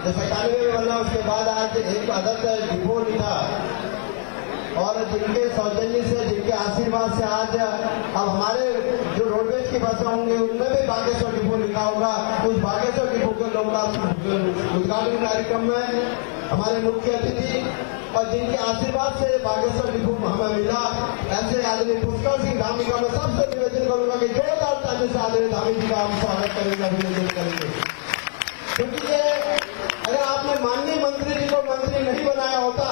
जो 97 में बना, उसके बाद आज एक अदद डिपो लिखा और जिनके सौजन्य से, जिनके आशीर्वाद से आज अब हमारे जो रोडवेज की बसें होंगे उनमें भी बागेश्वर डिपो लिखा होगा। उस बागेश्वर डिपो के उद्घाटन कार्यक्रम में हमारे मुख्य अतिथि और जिनके आशीर्वाद से बागेश्वर डिपो हमें मिला, ऐसे आदमी पुष्कर सिंह धामी का मैं सबसे निवेदन करूंगा कि जोरदार ताली से आदमी धामी जी का हम स्वागत करेंगे, अभिनंदन करेंगे। क्योंकि अगर आपने माननीय मंत्री जी को मंत्री नहीं बनाया होता,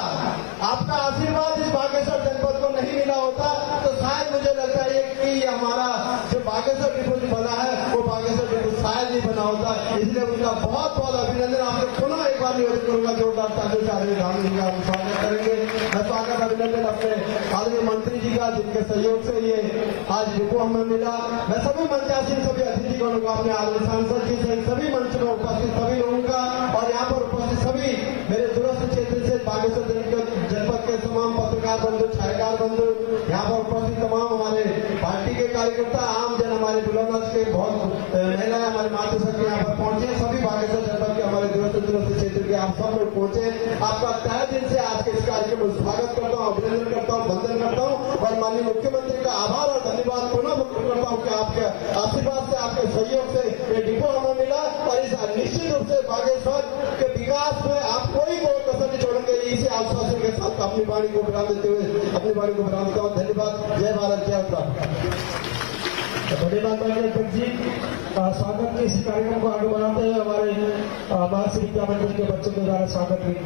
आपका आशीर्वाद इस बागेश्वर जनपद को नहीं मिला होता, तो शायद मुझे लगता है कि हमारा जो बागेश्वर डिपो बना है वो बागेश्वर डिपो शायद नहीं बना होता। इसलिए उनका बहुत बहुत अभिनंदन। आपसे पुनः एक बार निवेदन करूंगा, जोरदार ताली से आदमी धामी जी का हम स्वागत करेंगे। मैं स्वागत अभिनंदन अपने आदरणीय मंत्री जी का, जिनके सहयोग से ये आज डिपो हमें मिला। मैं सभी मंचासीन, सभी अतिथिगणों का, अपने आदरणीय सांसद जी से, सभी मंच में उपस्थित सभी लोगों का और यहाँ पर उपस्थित सभी मेरे दूरस्थ क्षेत्र से बागेश्वर जनपद के तमाम पत्रकार बंधु, छायाकार बंधु, यहाँ पर उपस्थित तमाम हमारे पार्टी के कार्यकर्ता, आम जन, हमारे दुल्हनगंज के बहुत महिलाएं, हमारे मातृशक्ति यहाँ पर पहुंचे, सभी बागेश्वर जनपद के हमारे दूरस्थ क्षेत्र के आप सब लोग पहुंचे। आपका तहे दिल से आज के इस कार्यक्रम में स्वागत करता हूँ, अभिनंदन करता हूँ, वंदन करता हूँ और माननीय मुख्यमंत्री का आभार और धन्यवाद पुनः व्यक्त करता हूँ कि आपके आशीर्वाद से, आपके सहयोग से ये डिपो हमें मिला और इस निश्चित रूप से बागेश्वर के विकास में आप कोई कसर नहीं छोड़ेंगे। इसी आश्वासन के साथ अपनी वाणी को विराम देते हुए अपनी वाणी को विराम देता हूँ। धन्यवाद। जय भारत, जय उत्तराखंड। धन्यवाद माननीय अध्यक्ष जी। स्वागत के इस कार्यक्रम को आगे बढ़ाते हुए हमारे महर्षि विद्या मंदिर के बच्चों के द्वारा स्वागत हुई।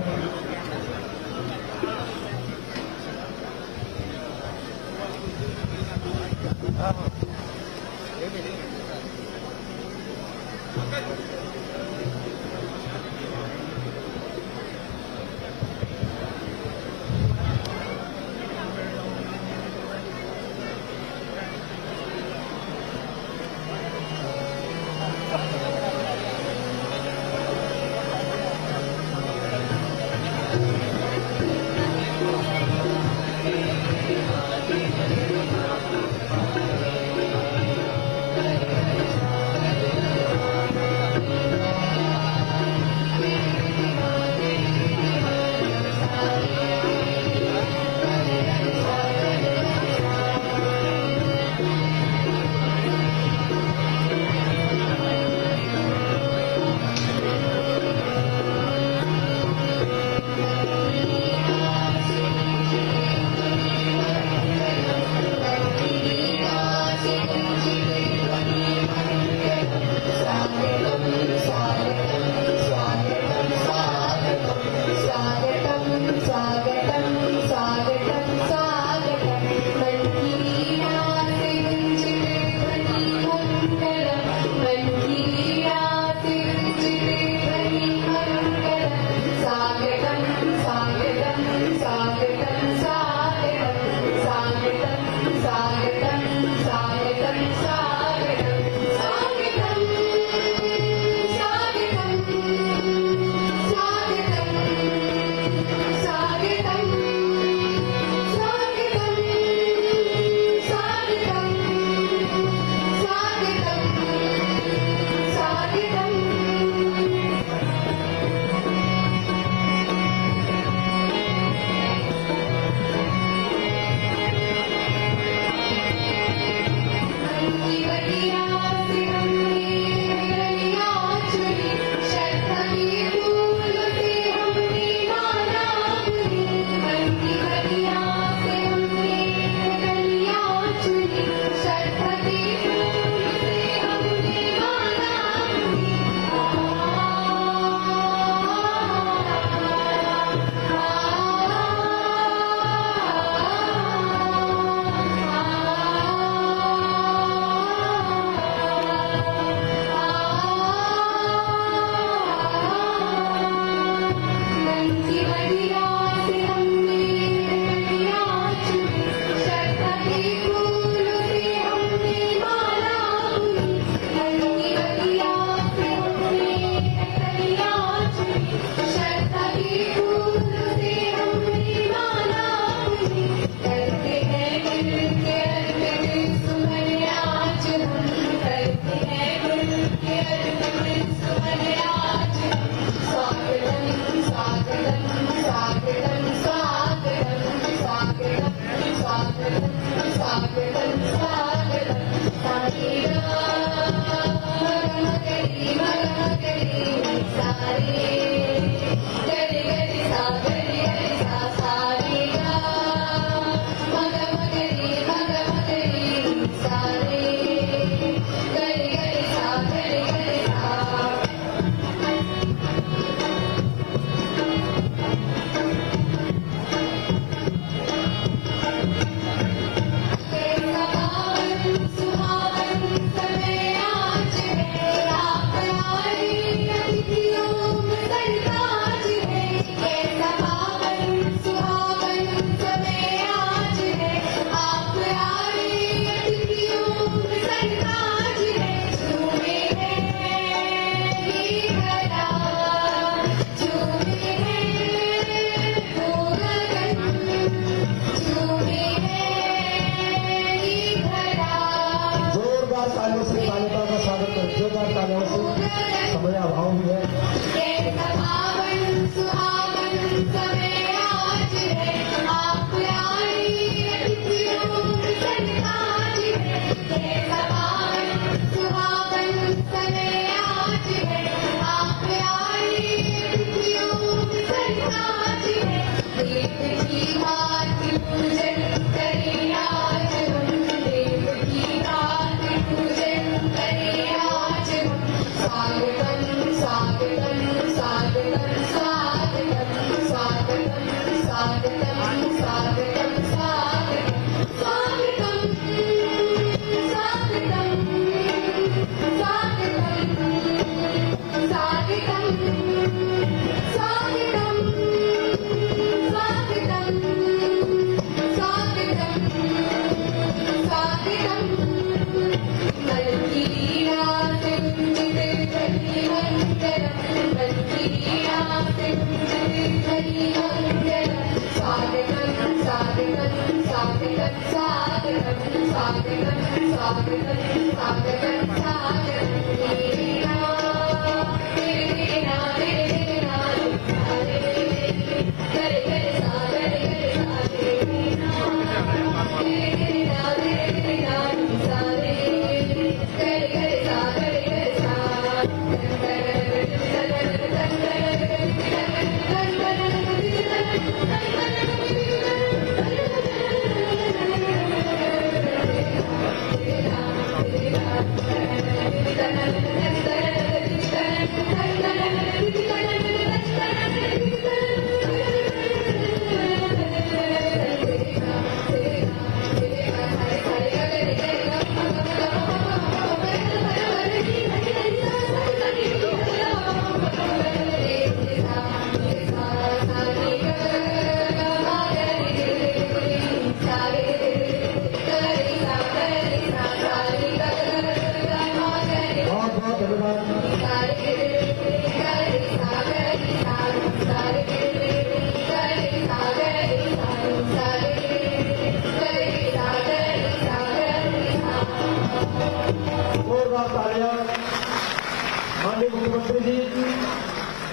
माननीय मुख्यमंत्री जी,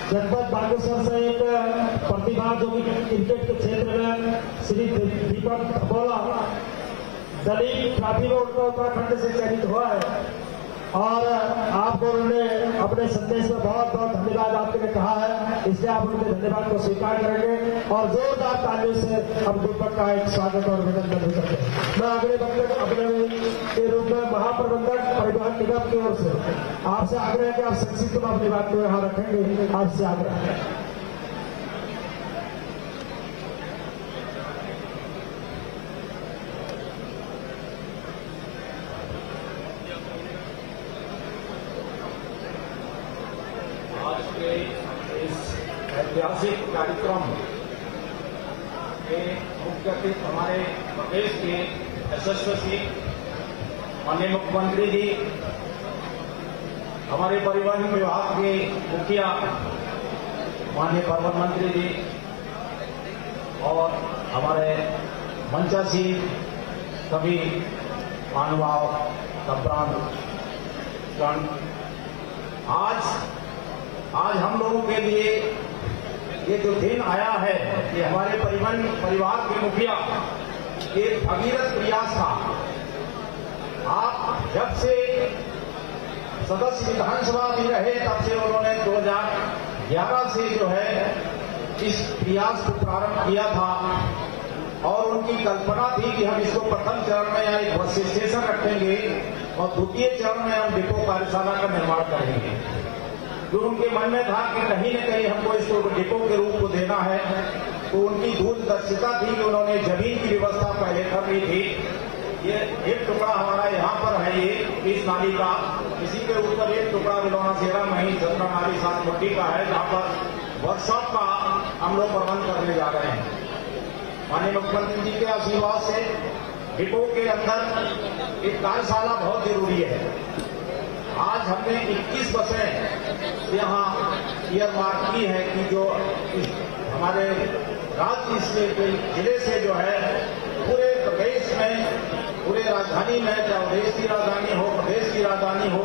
जनपद बागेश्वर से एक प्रतिभा जो कि क्रिकेट के क्षेत्र में श्री दीपक धबोला दलीप ट्रॉफी में उनका उत्तराखंड से चयनित हुआ है और आपको उन्होंने अपने संदेश में बहुत बहुत धन्यवाद आपके लिए कहा है, इसलिए आप उनके धन्यवाद को स्वीकार करेंगे और जोरदार तालियों से हम दीपक का एक स्वागत और अभिनंदन भी करते हैं। मैं अगले वक्त अपने के रूप में महाप्रबंधक परिवहन निगम की ओर से आपसे आग्रह कि आप संक्षिप्त में अपनी बात को यहाँ रखेंगे, आपसे आग्रह है। इस ऐतिहासिक कार्यक्रम के मुख्य अतिथि हमारे प्रदेश के यशस्वी माननीय मुख्यमंत्री जी, हमारे परिवहन विभाग के मुखिया माननीय परिवहन मंत्री जी और हमारे मंचासी सभी महानुभाव सभ्रांतगण, आज हम लोगों के लिए ये जो दिन आया है, ये हमारे परिवहन परिवार के मुखिया एक भगीरथ प्रयास था। आप जब से सदस्य विधानसभा में रहे तब से उन्होंने 2011 से जो है इस प्रयास को प्रारंभ किया था और उनकी कल्पना थी कि हम इसको प्रथम चरण में यहाँ एक बस स्टेशन रखेंगे और द्वितीय चरण में हम डिपो कार्यशाला का निर्माण करेंगे। जो उनके मन में था कि कहीं न कहीं हमको इसको डिपो के रूप को देना है, तो उनकी दूरदर्शिता थी कि उन्होंने जमीन की व्यवस्था पहले कर ली थी। ये एक टुकड़ा हमारा यहाँ पर है, ये 20 नाली का, इसी के ऊपर एक टुकड़ा बिलौना सेरा मही 17 नाली 7 मुट्ठी का है, जहाँ पर वर्कशॉप का हम लोग प्रबंध करने जा रहे हैं। माननीय मुख्यमंत्री जी के आशीर्वाद से डिपो के अंदर एक कार्यशाला बहुत जरूरी है। आज हमने 21 बसें यहाँ ईयरमार्क की है कि जो हमारे राज्य जिले से जो है पूरे प्रदेश में, पूरे राजधानी में, चाहे देश की राजधानी हो, प्रदेश की राजधानी हो,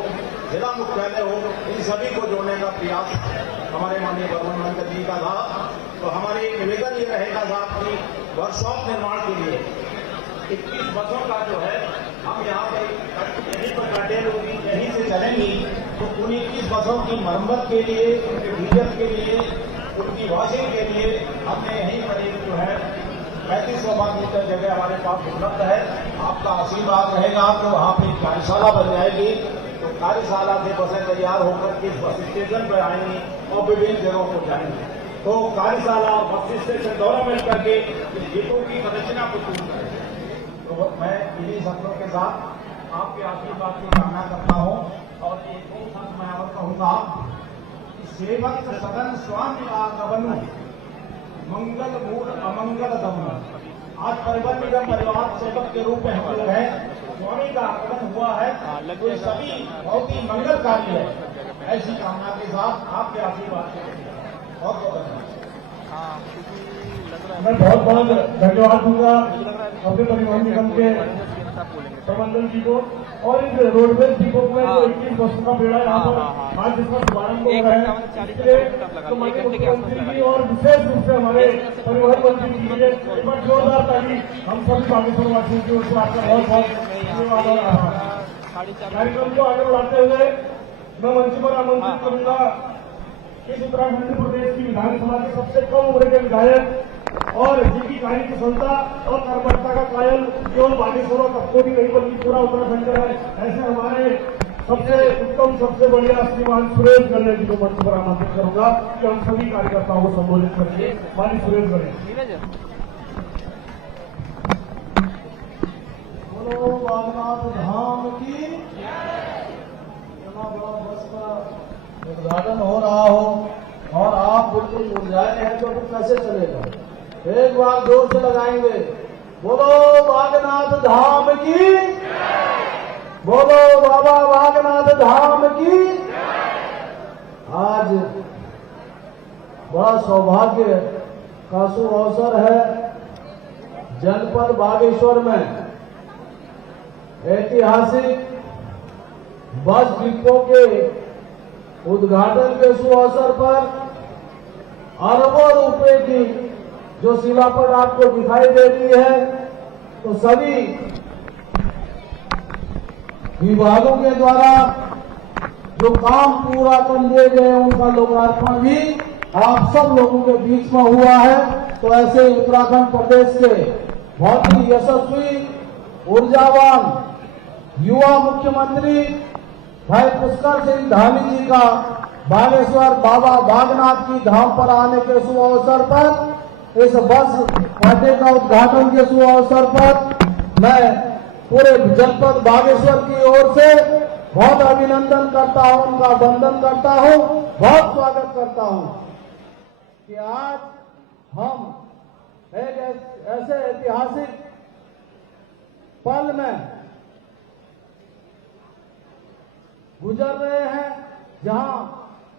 जिला मुख्यालय हो, इन सभी को जोड़ने का प्रयास हमारे माननीय परिवहन मंत्री जी का था। तो हमारे निवेदन ये रहेगा साहब की वर्कशॉप निर्माण के लिए 21 बसों का जो है हम यहाँ पे यहीं पर काटेल होगी, यहीं से चलेंगी, तो उन 21 बसों की मरम्मत के लिए, उनके डीजल के लिए उनकी वॉशिंग के लिए हमने यहीं पर एक जो है 3500 वर्ग मीटर जगह हमारे पास उपलब्ध है। आपका आशीर्वाद रहेगा तो वहाँ पे कार्यशाला बन जाएगी, तो कार्यशाला से बसें तैयार होकर के बस स्टेशन पर आएंगी और विभिन्न जगहों को जाएंगी। तो कार्यशाला और बस स्टेशन डेवलपमेंट करके इस डिपो की संरचना को पूर्ण करेंगे। तो मैं इन्हीं शब्दों के साथ आपके आशीर्वाद की कामना करता हूँ। और एक और शब्द मैं और कहूँगा, सेवक सदन स्वामी आगमनु मंगल मूल अमंगल दमन। आज परिवहन निगम परिवार सेवक के रूप में हम लोग हैं, स्वामी का आगमन हुआ है, तो ये सभी बहुत ही मंगलकारी है। ऐसी कामना के साथ आपके आशीर्वाद के लिए बहुत बहुत धन्यवाद। मैं बहुत बहुत धन्यवाद दूंगा अपने परिवहन निगम के प्रबंधन जी को और इस रोडवेज डिपो में जो 21 बसों का बेड़ा यहाँ पर आज जिसका शुभारंभ हो रहा है, इसलिए तो माननीय मुख्यमंत्री जी और विशेष रूप से हमारे परिवहन मंत्री जी के लिए एक बार जोरदार ताली हम सभी बागेश्वर वासियों की ओर से आपका बहुत बहुत धन्यवाद और आभार। कार्यक्रम को आगे बढ़ाते हुए मैं मंच पर आमंत्रित करूंगा इस उत्तराखंड प्रदेश की विधानसभा के सबसे कम उम्र के विधायक और जिनकी कार्य कुशलता और कर्मठता का कायल केवल बागेश्वर तक को भी नहीं बल्कि पूरा उत्तराखंड है, ऐसे हमारे सबसे उत्तम सबसे बढ़िया श्रीमान सुरेश गणेश जी को मंच पर आमंत्रित करूंगा कि हम सभी कार्यकर्ताओं को संबोधित करेंगे। माननीय सुरेश गणेश। बोलो बागनाथ धाम की। इतना बड़ा बस का उद्घाटन हो रहा हो और आप बिल्कुल मुरझाए हैं तो फिर कैसे चलेगा? एक बार जोर से लगाएंगे, बोलो बागनाथ धाम की, बोलो बाबा बागनाथ धाम की। आज बड़ा सौभाग्य का सुअवसर है जनपद बागेश्वर में ऐतिहासिक बस डिपो के उद्घाटन के सुअवसर पर अरबों रुपए की जो शिलापट आपको दिखाई दे रही है, तो सभी विभागों के द्वारा जो काम पूरा कर लिए गए उनका लोकार्पण भी आप सब लोगों के बीच में हुआ है। तो ऐसे उत्तराखंड प्रदेश के बहुत ही यशस्वी ऊर्जावान युवा मुख्यमंत्री भाई पुष्कर सिंह धामी जी का बागेश्वर बाबा बागनाथ की धाम पर आने के शुभ अवसर पर, इस बस अड्डे का उद्घाटन के शुभ अवसर पर मैं पूरे जनपद बागेश्वर की ओर से बहुत अभिनंदन करता हूं, उनका वंदन करता हूं, बहुत स्वागत करता हूं कि आज हम एक ऐसे ऐतिहासिक पल में गुजर रहे हैं जहां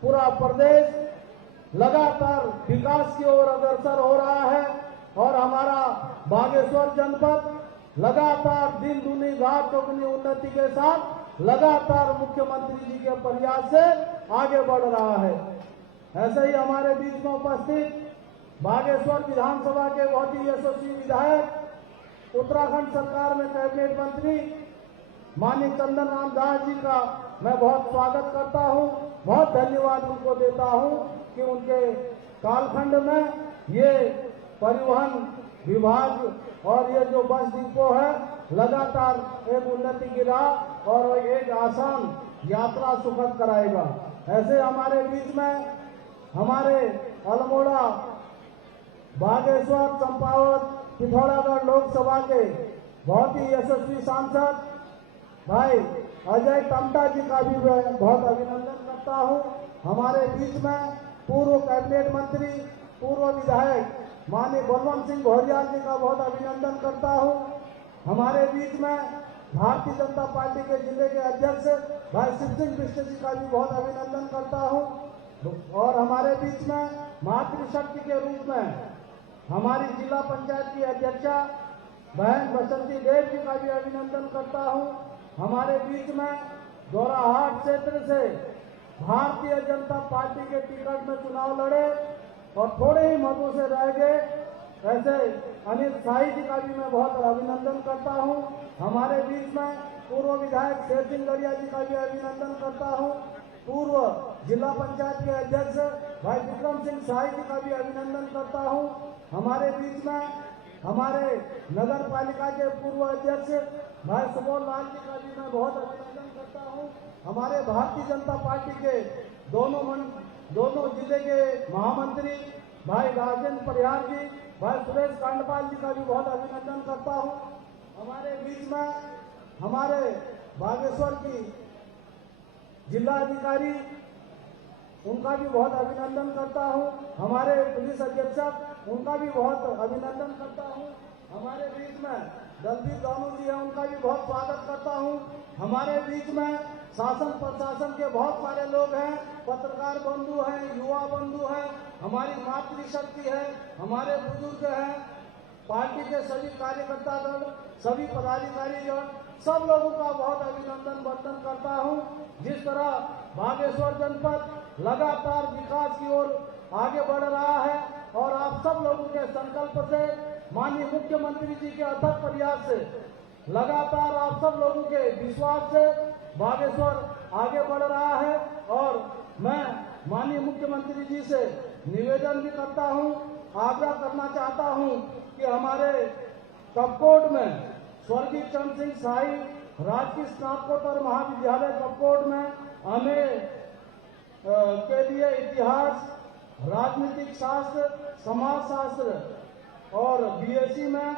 पूरा प्रदेश लगातार विकास की ओर अग्रसर हो रहा है और हमारा बागेश्वर जनपद लगातार दिन दूनी रात चौगुनी उन्नति के साथ लगातार मुख्यमंत्री जी के प्रयास से आगे बढ़ रहा है। ऐसे ही हमारे बीच में उपस्थित बागेश्वर विधानसभा के बहुत ही यशस्वी विधायक, उत्तराखंड सरकार में कैबिनेट मंत्री माननीय चंदन राम दास जी का मैं बहुत स्वागत करता हूं, बहुत धन्यवाद उनको देता हूं कि उनके कालखंड में ये परिवहन विभाग और ये जो बस डिपो है लगातार एक उन्नति की राह और एक आसान यात्रा सुखद कराएगा। ऐसे हमारे बीच में हमारे अल्मोड़ा, बागेश्वर, चंपावत, पिथौरागढ़ लोकसभा के बहुत ही यशस्वी सांसद भाई अजय टमटा जी का भी मैं बहुत अभिनंदन करता हूं। हमारे बीच में पूर्व कैबिनेट मंत्री, पूर्व विधायक माननीय बलवंत सिंह भौरियाल जी का बहुत अभिनंदन करता हूं। हमारे बीच में भारतीय जनता पार्टी के जिले के अध्यक्ष भाई शिव सिंह बिष्ट जी का भी बहुत अभिनंदन करता हूं और हमारे बीच में मातृशक्ति के रूप में हमारी जिला पंचायत की अध्यक्षा बहन बसंती देव जी का भी अभिनंदन करता हूं। हमारे बीच में दोराहाट क्षेत्र से भारतीय जनता पार्टी के टिकट में चुनाव लड़े और थोड़े ही मतों से रह गए ऐसे अनिल शाही जी का भी मैं बहुत अभिनंदन करता हूं। हमारे बीच में पूर्व विधायक शेर सिंह गड़िया जी का भी अभिनंदन करता हूं। पूर्व जिला पंचायत के अध्यक्ष भाई विक्रम सिंह शाही जी का भी अभिनंदन करता हूं। हमारे बीच में हमारे नगर पालिका के पूर्व अध्यक्ष भाई सुबोध लाल जी का भी मैं बहुत अभिनंदन करता हूं। हमारे भारतीय जनता पार्टी के दोनों जिले के महामंत्री भाई राजेंद्र परिहार जी, भाई सुरेश कांडपाल जी का भी बहुत अभिनंदन करता हूं। हमारे बीच में हमारे बागेश्वर की जिला अधिकारी, उनका भी बहुत अभिनंदन करता हूं। हमारे पुलिस अधीक्षक, उनका भी बहुत अभिनंदन करता हूं। हमारे बीच में दलदीप दानू जी हैं, उनका भी बहुत स्वागत करता हूं। हमारे बीच में शासन प्रशासन के बहुत सारे लोग हैं, पत्रकार बंधु हैं, युवा बंधु हैं, हमारी मातृशक्ति है, हमारे बुजुर्ग हैं, पार्टी के सभी कार्यकर्तागण, सभी पदाधिकारीगण, सब लोगों का बहुत अभिनंदन वंदन करता हूं। जिस तरह बागेश्वर जनपद लगातार विकास की ओर आगे बढ़ रहा है और आप सब लोगों के संकल्प से, माननीय मुख्यमंत्री जी के अथक प्रयास से, लगातार आप सब लोगों के विश्वास से बागेश्वर आगे बढ़ रहा है। और मैं माननीय मुख्यमंत्री जी से निवेदन भी करता हूं, आग्रह करना चाहता हूं कि हमारे कपकोट में स्वर्गीय चंद्र सिंह शाही राजकीय स्नातकोत्तर महाविद्यालय कपकोट में हमें के लिए इतिहास, राजनीतिक शास्त्र, समाज शास्त्र और बीएससी में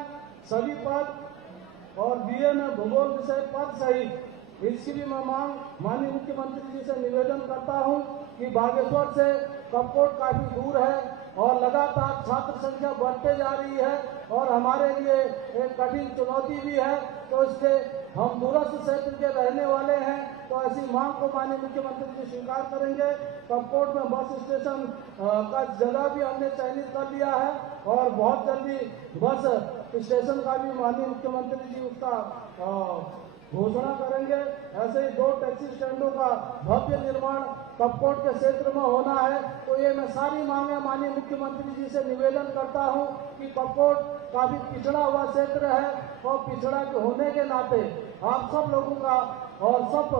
सभी पद और बीए में भूगोल विषय पद सहित इसकी भी मैं मांग माननीय मुख्यमंत्री जी से निवेदन करता हूं कि बागेश्वर से कपकोट काफी दूर है और लगातार छात्र संख्या बढ़ते जा रही है और हमारे लिए एक कठिन चुनौती भी है। तो इससे हम दूरस्थ क्षेत्र के रहने वाले हैं, तो ऐसी मांग को माननीय मुख्यमंत्री जी स्वीकार करेंगे। कपकोट में बस स्टेशन का जगह भी हमने चयनित कर लिया है और बहुत जल्दी बस स्टेशन का भी माननीय मुख्यमंत्री जी उसका घोषणा करेंगे। ऐसे ही 2 टैक्सी स्टैंडों का भव्य निर्माण कपकोट के क्षेत्र में होना है। तो ये मैं सारी मांगे माननीय मुख्यमंत्री जी से निवेदन करता हूं कि कपकोट काफी पिछड़ा हुआ क्षेत्र है और पिछड़ा होने के नाते आप सब लोगों का और सब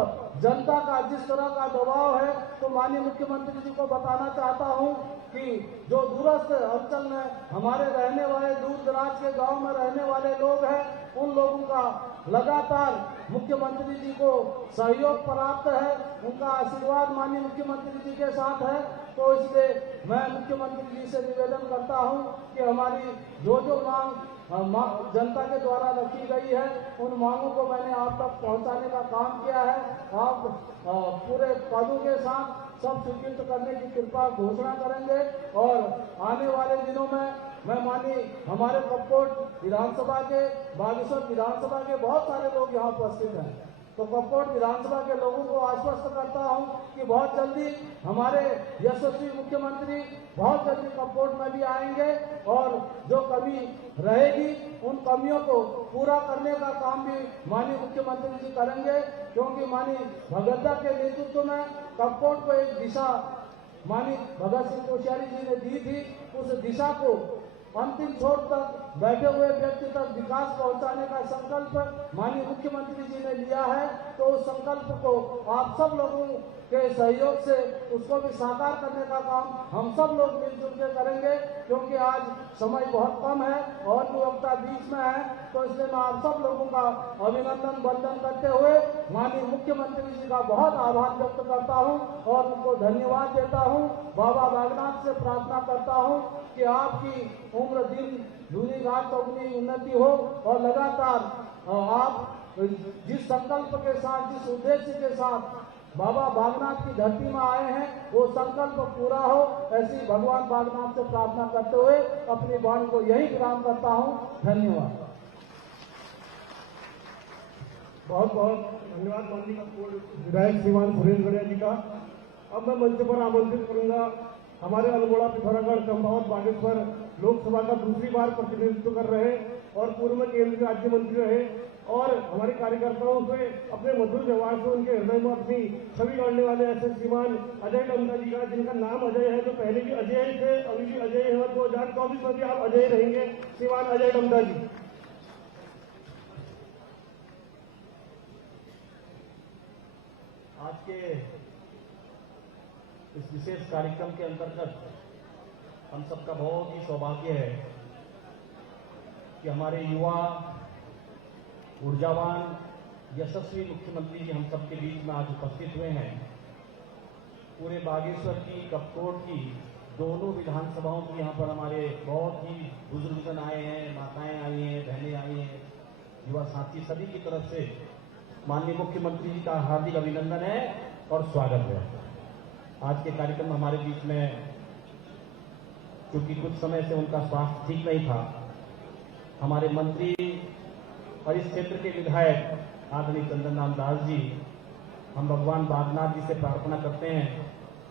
जनता का जिस तरह का दबाव है, तो माननीय मुख्यमंत्री जी को बताना चाहता हूं कि जो दूरस्थ अंचल में हमारे रहने वाले, दूर दराज के गांव में रहने वाले लोग हैं, उन लोगों का लगातार मुख्यमंत्री जी को सहयोग प्राप्त है, उनका आशीर्वाद माननीय मुख्यमंत्री जी के साथ है। तो इसलिए मैं मुख्यमंत्री जी से निवेदन करता हूं कि हमारी जो मांग जनता के द्वारा रखी गई है, उन मांगों को मैंने आप तक पहुंचाने का काम किया है। आप पूरे पदों के साथ सब स्वीकृत करने की कृपा घोषणा करेंगे और आने वाले दिनों में मैं मानी हमारे कपकोट विधानसभा के, बागेश्वर विधानसभा के बहुत सारे लोग यहाँ उपस्थित हैं, तो कपकोट विधानसभा के लोगों को आश्वस्त करता हूं कि बहुत जल्दी हमारे यशस्वी मुख्यमंत्री बहुत जल्दी कपकोट में भी आएंगे और जो कमी रहेगी उन कमियों को पूरा करने का काम भी माननीय मुख्यमंत्री जी करेंगे। क्योंकि माननीय भगत के नेतृत्व में कपकोट को एक दिशा माननीय भगत सिंह कोश्यारी जी ने दी थी, उस दिशा को अंतिम छोर तक बैठे हुए व्यक्ति तक विकास पहुंचाने का संकल्प माननीय मुख्यमंत्री जी ने लिया है। तो उस संकल्प को आप सब लोगों के सहयोग से उसको भी साकार करने का काम हम सब लोग मिलजुल के करेंगे। क्योंकि आज समय बहुत कम है और वक्ता बीच में है, तो इसलिए मैं आप सब लोगों का अभिनंदन वंदन करते हुए माननीय मुख्यमंत्री जी का बहुत आभार व्यक्त करता हूं और उनको धन्यवाद देता हूं। बाबा बागनाथ से प्रार्थना करता हूं कि आपकी उम्र दिन दूनी रात चौगुनी उन्नति हो और लगातार आप जिस संकल्प के साथ, जिस उद्देश्य के साथ बाबा बागनाथ की धरती में आए हैं, वो संकल्प पूरा हो, ऐसी भगवान बागनाथ से प्रार्थना करते हुए अपनी वाणी को यही विराम करता हूं। धन्यवाद। बहुत बहुत धन्यवाद माननीय विधायक श्रीमान सुरेश गड़िया जी का। अब मैं मंच पर आमंत्रित करूंगा हमारे अल्मोड़ा, पिथौरागढ़, चंपावत, बागेश्वर लोकसभा का दूसरी बार प्रतिनिधित्व कर रहे और पूर्व में केंद्रीय राज्य मंत्री रहे और हमारे कार्यकर्ताओं से अपने मधुर व्यवहार से उनके हृदय में अपनी छवि गाड़ने वाले ऐसे श्रीमान अजय डमटा जी का, जिनका नाम अजय है, जो पहले भी अजय ही थे, अभी भी अजय है, 2024 में भी आप अजय रहेंगे। श्रीमान अजय डमटा जी। आज के इस विशेष कार्यक्रम के अंतर्गत हम सबका बहुत ही सौभाग्य है कि हमारे युवा, ऊर्जावान, यशस्वी मुख्यमंत्री जी हम सबके बीच में आज उपस्थित हुए हैं। पूरे बागेश्वर की, कपकोट की दोनों विधानसभाओं की यहाँ पर हमारे बहुत ही बुजुर्गजन आए हैं, माताएं आई हैं, बहनें आई हैं, युवा साथी, सभी की तरफ से माननीय मुख्यमंत्री जी का हार्दिक अभिनंदन है और स्वागत है। आज के कार्यक्रम में हमारे बीच में क्योंकि कुछ समय से उनका स्वास्थ्य ठीक नहीं था, हमारे मंत्री और इस क्षेत्र के विधायक आदरणीय चंदन राम दास जी, हम भगवान बागनाथ जी से प्रार्थना करते हैं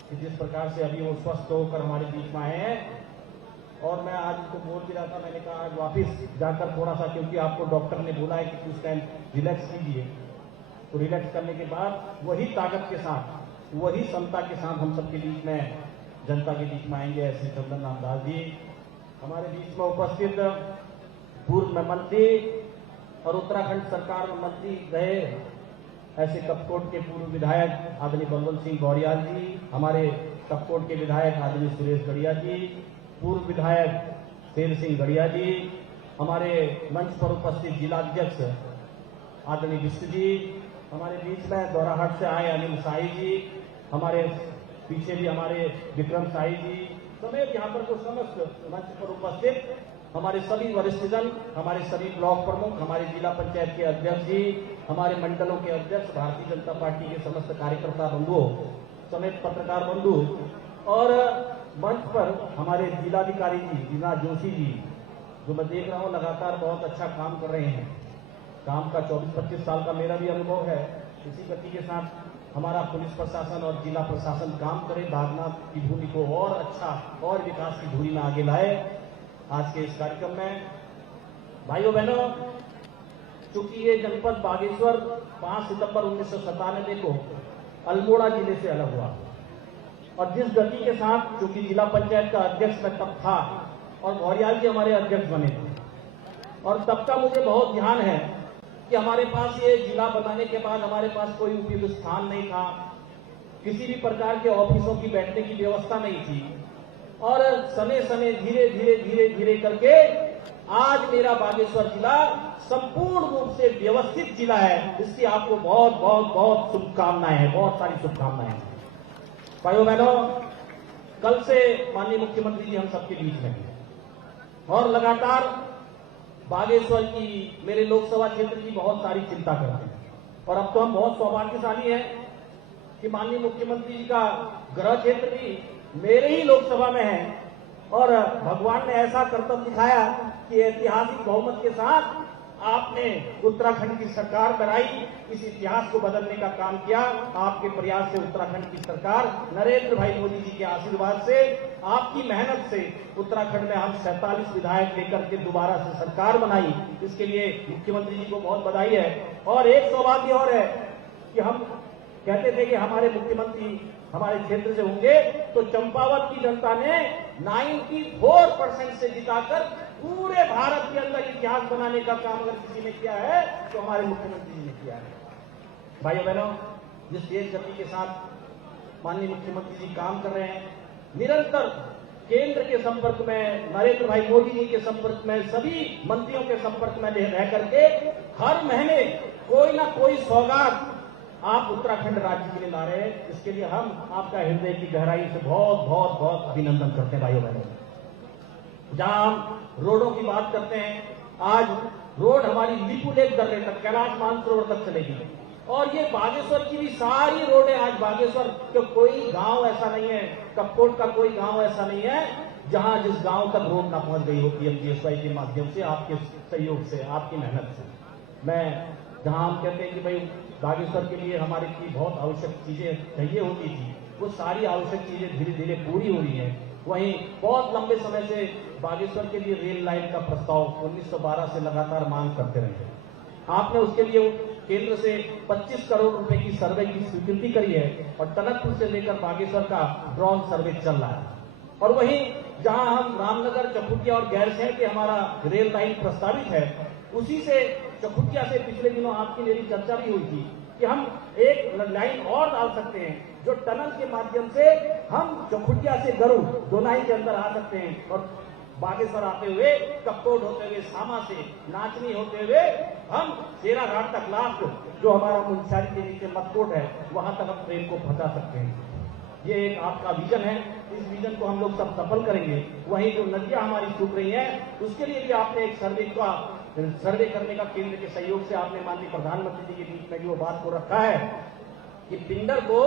कि जिस प्रकार से अभी वो स्वस्थ होकर हमारे बीच में आए हैं। और मैं आज उनको बोल भी रहा था, मैंने कहा आज वापिस जाकर थोड़ा सा, क्योंकि आपको डॉक्टर ने बोला है कि कुछ टाइम रिलैक्स कीजिए, तो रिलैक्स करने के बाद वही ताकत के साथ, वही क्षमता के साथ हम सबके बीच में, जनता के बीच में आएंगे। ऐसे चंदन राम दास जी हमारे बीच में उपस्थित पूर्व में मंत्री और उत्तराखंड सरकार में मंत्री रहे ऐसे कपकोट के पूर्व विधायक आदरणीय बलवंत सिंह गौरियाल जी, हमारे कपकोट के विधायक आदरणीय सुरेश गढ़िया जी, पूर्व विधायक शेर सिंह गढ़िया जी, हमारे मंच पर उपस्थित जिलाध्यक्ष आदरणीय विष्णु जी, हमारे बीच में दोराहाट से आए अनिल शाही जी, हमारे पीछे भी हमारे विक्रम शाही जी समेत यहाँ पर जो समस्त मंच पर उपस्थित हमारे सभी वरिष्ठजन, हमारे सभी ब्लॉक प्रमुख, हमारे जिला पंचायत के अध्यक्ष जी, हमारे मंडलों के अध्यक्ष, भारतीय जनता पार्टी के समस्त कार्यकर्ता बंधुओं समेत पत्रकार बंधु और मंच पर हमारे जिलाधिकारी जी रीना जोशी जी, जो मैं देख रहा हूँ लगातार बहुत अच्छा काम कर रहे हैं। काम का 24-25 साल का मेरा भी अनुभव है। इसी गति के साथ हमारा पुलिस प्रशासन और जिला प्रशासन काम करे, बागनाथ की भूमि को और अच्छा और विकास की धुरी में आगे लाए। आज के इस कार्यक्रम में भाइयों बहनों, चूंकि ये जनपद बागेश्वर 5 सितंबर 1997 को अल्मोड़ा जिले से अलग हुआ और जिस गति के साथ, चूंकि जिला पंचायत का अध्यक्ष मैं तब था और गौरियाल जी हमारे अध्यक्ष बने थे, और तब का मुझे बहुत ध्यान है कि हमारे पास ये जिला बनाने के बाद हमारे पास कोई उपयुक्त स्थान नहीं था, किसी भी प्रकार के ऑफिसों की बैठने की व्यवस्था नहीं थी, और समय समय धीरे धीरे धीरे धीरे करके आज मेरा बागेश्वर जिला संपूर्ण रूप से व्यवस्थित जिला है। इसकी आपको बहुत बहुत बहुत शुभकामनाएं हैं, बहुत सारी शुभकामनाएं हैं। भाइयों बहनों, कल से माननीय मुख्यमंत्री जी हम सबके बीच में हैं और लगातार बागेश्वर की, मेरे लोकसभा क्षेत्र की बहुत सारी चिंता करते हैं। और अब तो हम बहुत सौभाग्यशाली हैं कि माननीय मुख्यमंत्री जी का गृह क्षेत्र भी मेरे ही लोकसभा में है और भगवान ने ऐसा कर्तव्य दिखाया कि ऐतिहासिक बहुमत के साथ आपने उत्तराखंड की सरकार बनाई, इस इतिहास को बदलने का काम किया। आपके प्रयास से उत्तराखंड की सरकार नरेंद्र भाई मोदी जी के आशीर्वाद से, आपकी मेहनत से उत्तराखंड में हम 47 विधायक लेकर के दोबारा से सरकार बनाई। इसके लिए मुख्यमंत्री जी को बहुत बधाई है। और एक सौभाग्य और है कि हम कहते थे कि हमारे मुख्यमंत्री हमारे क्षेत्र से होंगे, तो चंपावत की जनता ने 94% से जिताकर पूरे भारत के अंदर इतिहास बनाने का काम अगर किसी ने किया है तो हमारे मुख्यमंत्री जी ने किया है। भाइयों बहनों, जिस तेज गति के साथ माननीय मुख्यमंत्री जी काम कर रहे हैं, निरंतर केंद्र के संपर्क में, नरेंद्र भाई मोदी जी के संपर्क में, सभी मंत्रियों के संपर्क में रह करके हर महीने कोई ना कोई सौगात आप उत्तराखंड राज्य के लिए ला रहे हैं। इसके लिए हम आपका हृदय की गहराई से बहुत बहुत बहुत अभिनंदन करते हैं। भाइयों बहनों, जहां हम रोडों की बात करते हैं, आज रोड हमारी लिपुलेख दर्रे तक, कैलाश मानसरोवर तक चलेगी। और ये बागेश्वर की भी सारी रोडें, आज बागेश्वर के कोई गांव ऐसा नहीं है, कपकोट का कोई गांव ऐसा नहीं है जहां जिस गांव तक रोड ना पहुंच गई हो पीएमजीएसवाई के माध्यम से, आपके सहयोग से, आपकी मेहनत से। मैं जहां हम कहते हैं कि भाई बागेश्वर के लिए हमारे की बहुत आवश्यक चीजें चाहिए होती थी, वो सारी आवश्यक चीजें धीरे धीरे पूरी हो रही है। वहीं बहुत लंबे समय से बागेश्वर के लिए रेल लाइन का प्रस्ताव 1912 से लगातार मांग करते रहे। आपने उसके लिए केंद्र से 25 करोड़ रुपए की सर्वे की स्वीकृति करी है और टनकपुर से लेकर बागेश्वर का ड्रोन सर्वे चल रहा है। और वहीं जहां हम रामनगर, चकुटिया और गैरसैंण के हमारा रेल लाइन प्रस्तावित है, उसी से चकुटिया से पिछले दिनों आपकी मेरी चर्चा भी हुई थी कि हम एक लाइन और डाल सकते हैं, जो टनल के माध्यम से हम चौखुटिया से गरुड़ दोनाई के अंदर आ सकते हैं और बागेश्वर आते हुए, कपकोट होते हुए, सामा से नाचनी होते हुए हम सेरा घाट तक लास्ट जो हमारा मुंशियारी के नीचे मटकोट है वहां तक हम ट्रेन को पहुंचा सकते हैं। ये एक आपका विजन है, इस विजन को हम लोग सब सफल करेंगे। वहीं जो नदियां हमारी सूख रही हैं उसके लिए भी आपने एक सर्वे करने का केंद्र के सहयोग से आपने माननीय प्रधानमंत्री जी के बीच में जो बात को रखा है कि पिंडर को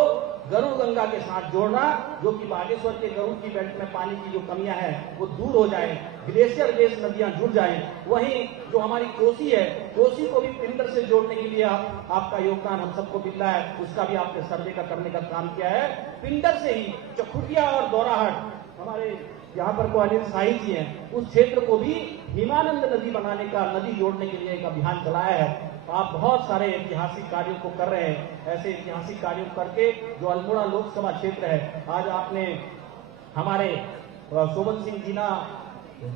गरुड़ गंगा के साथ जोड़ना, जो कि बागेश्वर के गरुड़ की बेल्ट में पानी की जो कमियां हैं वो दूर हो जाए, ग्लेशियर बेस नदियां जुड़ जाएं। वहीं जो हमारी कोसी है, कोसी को भी पिंडर से जोड़ने के लिए आपका योगदान हम सबको मिल रहा है, उसका भी आपने सर्वे का करने का काम किया है। पिंडर से ही चखुटिया और दौराहट हमारे यहाँ पर को अनिल शाही जी हैं, उस क्षेत्र को भी हिमानंद नदी बनाने का, नदी जोड़ने के लिए एक अभियान चलाया है। आप बहुत सारे ऐतिहासिक कार्यों को कर रहे हैं। ऐसे ऐतिहासिक कार्यों करके जो अल्मोड़ा लोकसभा क्षेत्र है, आज आपने हमारे शोभन सिंह जीना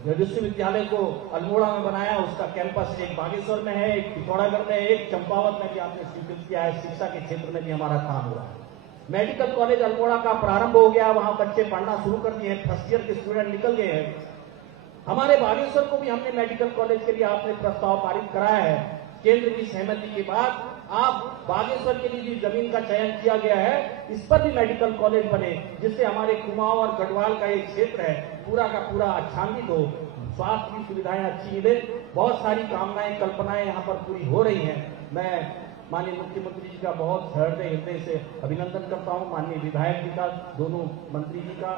विश्वविद्यालय को अल्मोड़ा में बनाया, उसका कैंपस एक बागेश्वर में है, एक पिथौरागढ़ में है, एक चंपावत में भी आपने स्वीकृत किया है। शिक्षा के क्षेत्र में भी हमारा काम हुआ है। मेडिकल कॉलेज अल्मोड़ा का प्रारंभ हो गया, वहां बच्चे पढ़ना शुरू कर दिए हैं, फर्स्ट ईयर के स्टूडेंट निकल गए हैं। हमारे बागेश्वर को भी हमने मेडिकल कॉलेज के लिए आपने प्रस्ताव पारित कराया है। केंद्र की सहमति के बाद आप बागेश्वर के लिए भी जमीन का चयन किया गया है, इस पर भी मेडिकल कॉलेज बने, जिससे हमारे कुमाऊं और गढ़वाल का एक क्षेत्र है पूरा का पूरा आच्छादित हो, स्वास्थ्य की सुविधाएं अच्छी मिले। बहुत सारी कामनाएं, कल्पनाएं यहाँ पर पूरी हो रही हैं। मैं माननीय मुख्यमंत्री जी का बहुत हृदय से अभिनंदन करता हूँ, माननीय विधायक जी का, दोनों मंत्री जी का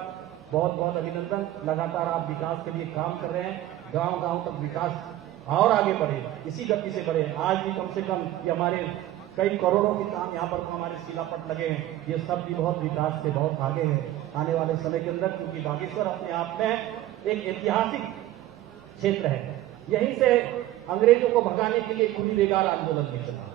बहुत बहुत अभिनंदन। लगातार आप विकास के लिए काम कर रहे हैं, गांव गांव तक विकास और आगे बढ़े, इसी गति से बढ़े। आज भी कम से कम ये हमारे कई करोड़ों के काम यहाँ पर हमारे शिलापट लगे हैं, ये सब भी बहुत विकास से बहुत आगे हैं आने वाले समय के अंदर, क्योंकि बागेश्वर अपने आप में एक ऐतिहासिक क्षेत्र है। यहीं से अंग्रेजों को भगाने के लिए खुली बेगार आंदोलन भी चला,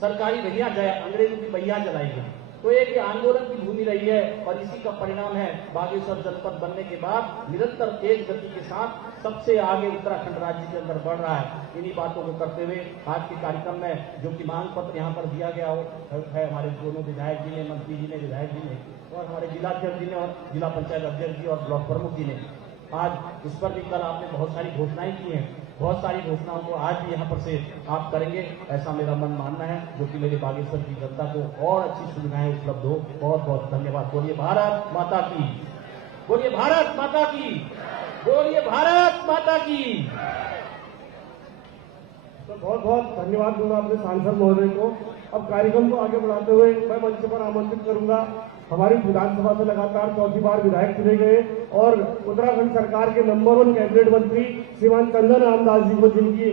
सरकारी भैया अंग्रेजों की भैया जलाई गई, तो एक आंदोलन की भूमि रही है। और इसी का परिणाम है बागेश्वर जनपद बनने के बाद निरंतर तेज गति के साथ सबसे आगे उत्तराखंड राज्य के अंदर बढ़ रहा है। इन्हीं बातों को करते हुए आज के कार्यक्रम में जो कि मांग पत्र यहाँ पर दिया गया है, हमारे दोनों विधायक जी ने, मंत्री जी ने, विधायक जी ने और हमारे जिलाध्यक्ष जी ने और जिला पंचायत अध्यक्ष जी और ब्लॉक प्रमुख जी ने, आज इस पर भी कल आपने बहुत सारी घोषणाएं की हैं। बहुत सारी घोषणाओं को आज भी यहाँ पर से आप करेंगे, ऐसा मेरा मन मानना है, जो कि मेरे बागेश्वर की जनता को और अच्छी सुविधाएं उपलब्ध हो। बहुत बहुत धन्यवाद। बोलिए भारत माता की, बोलिए भारत माता की, बोलिए भारत माता की। तो बहुत बहुत धन्यवाद दूंगा अपने सांसद महोदय को। अब कार्यक्रम को आगे बढ़ाते हुए मैं मंच पर आमंत्रित करूंगा हमारी विधानसभा से लगातार चौथी बार विधायक चुने गए और उत्तराखंड सरकार के नंबर 1 कैबिनेट मंत्री श्रीमान चंदन रामदास जी को, जिनकी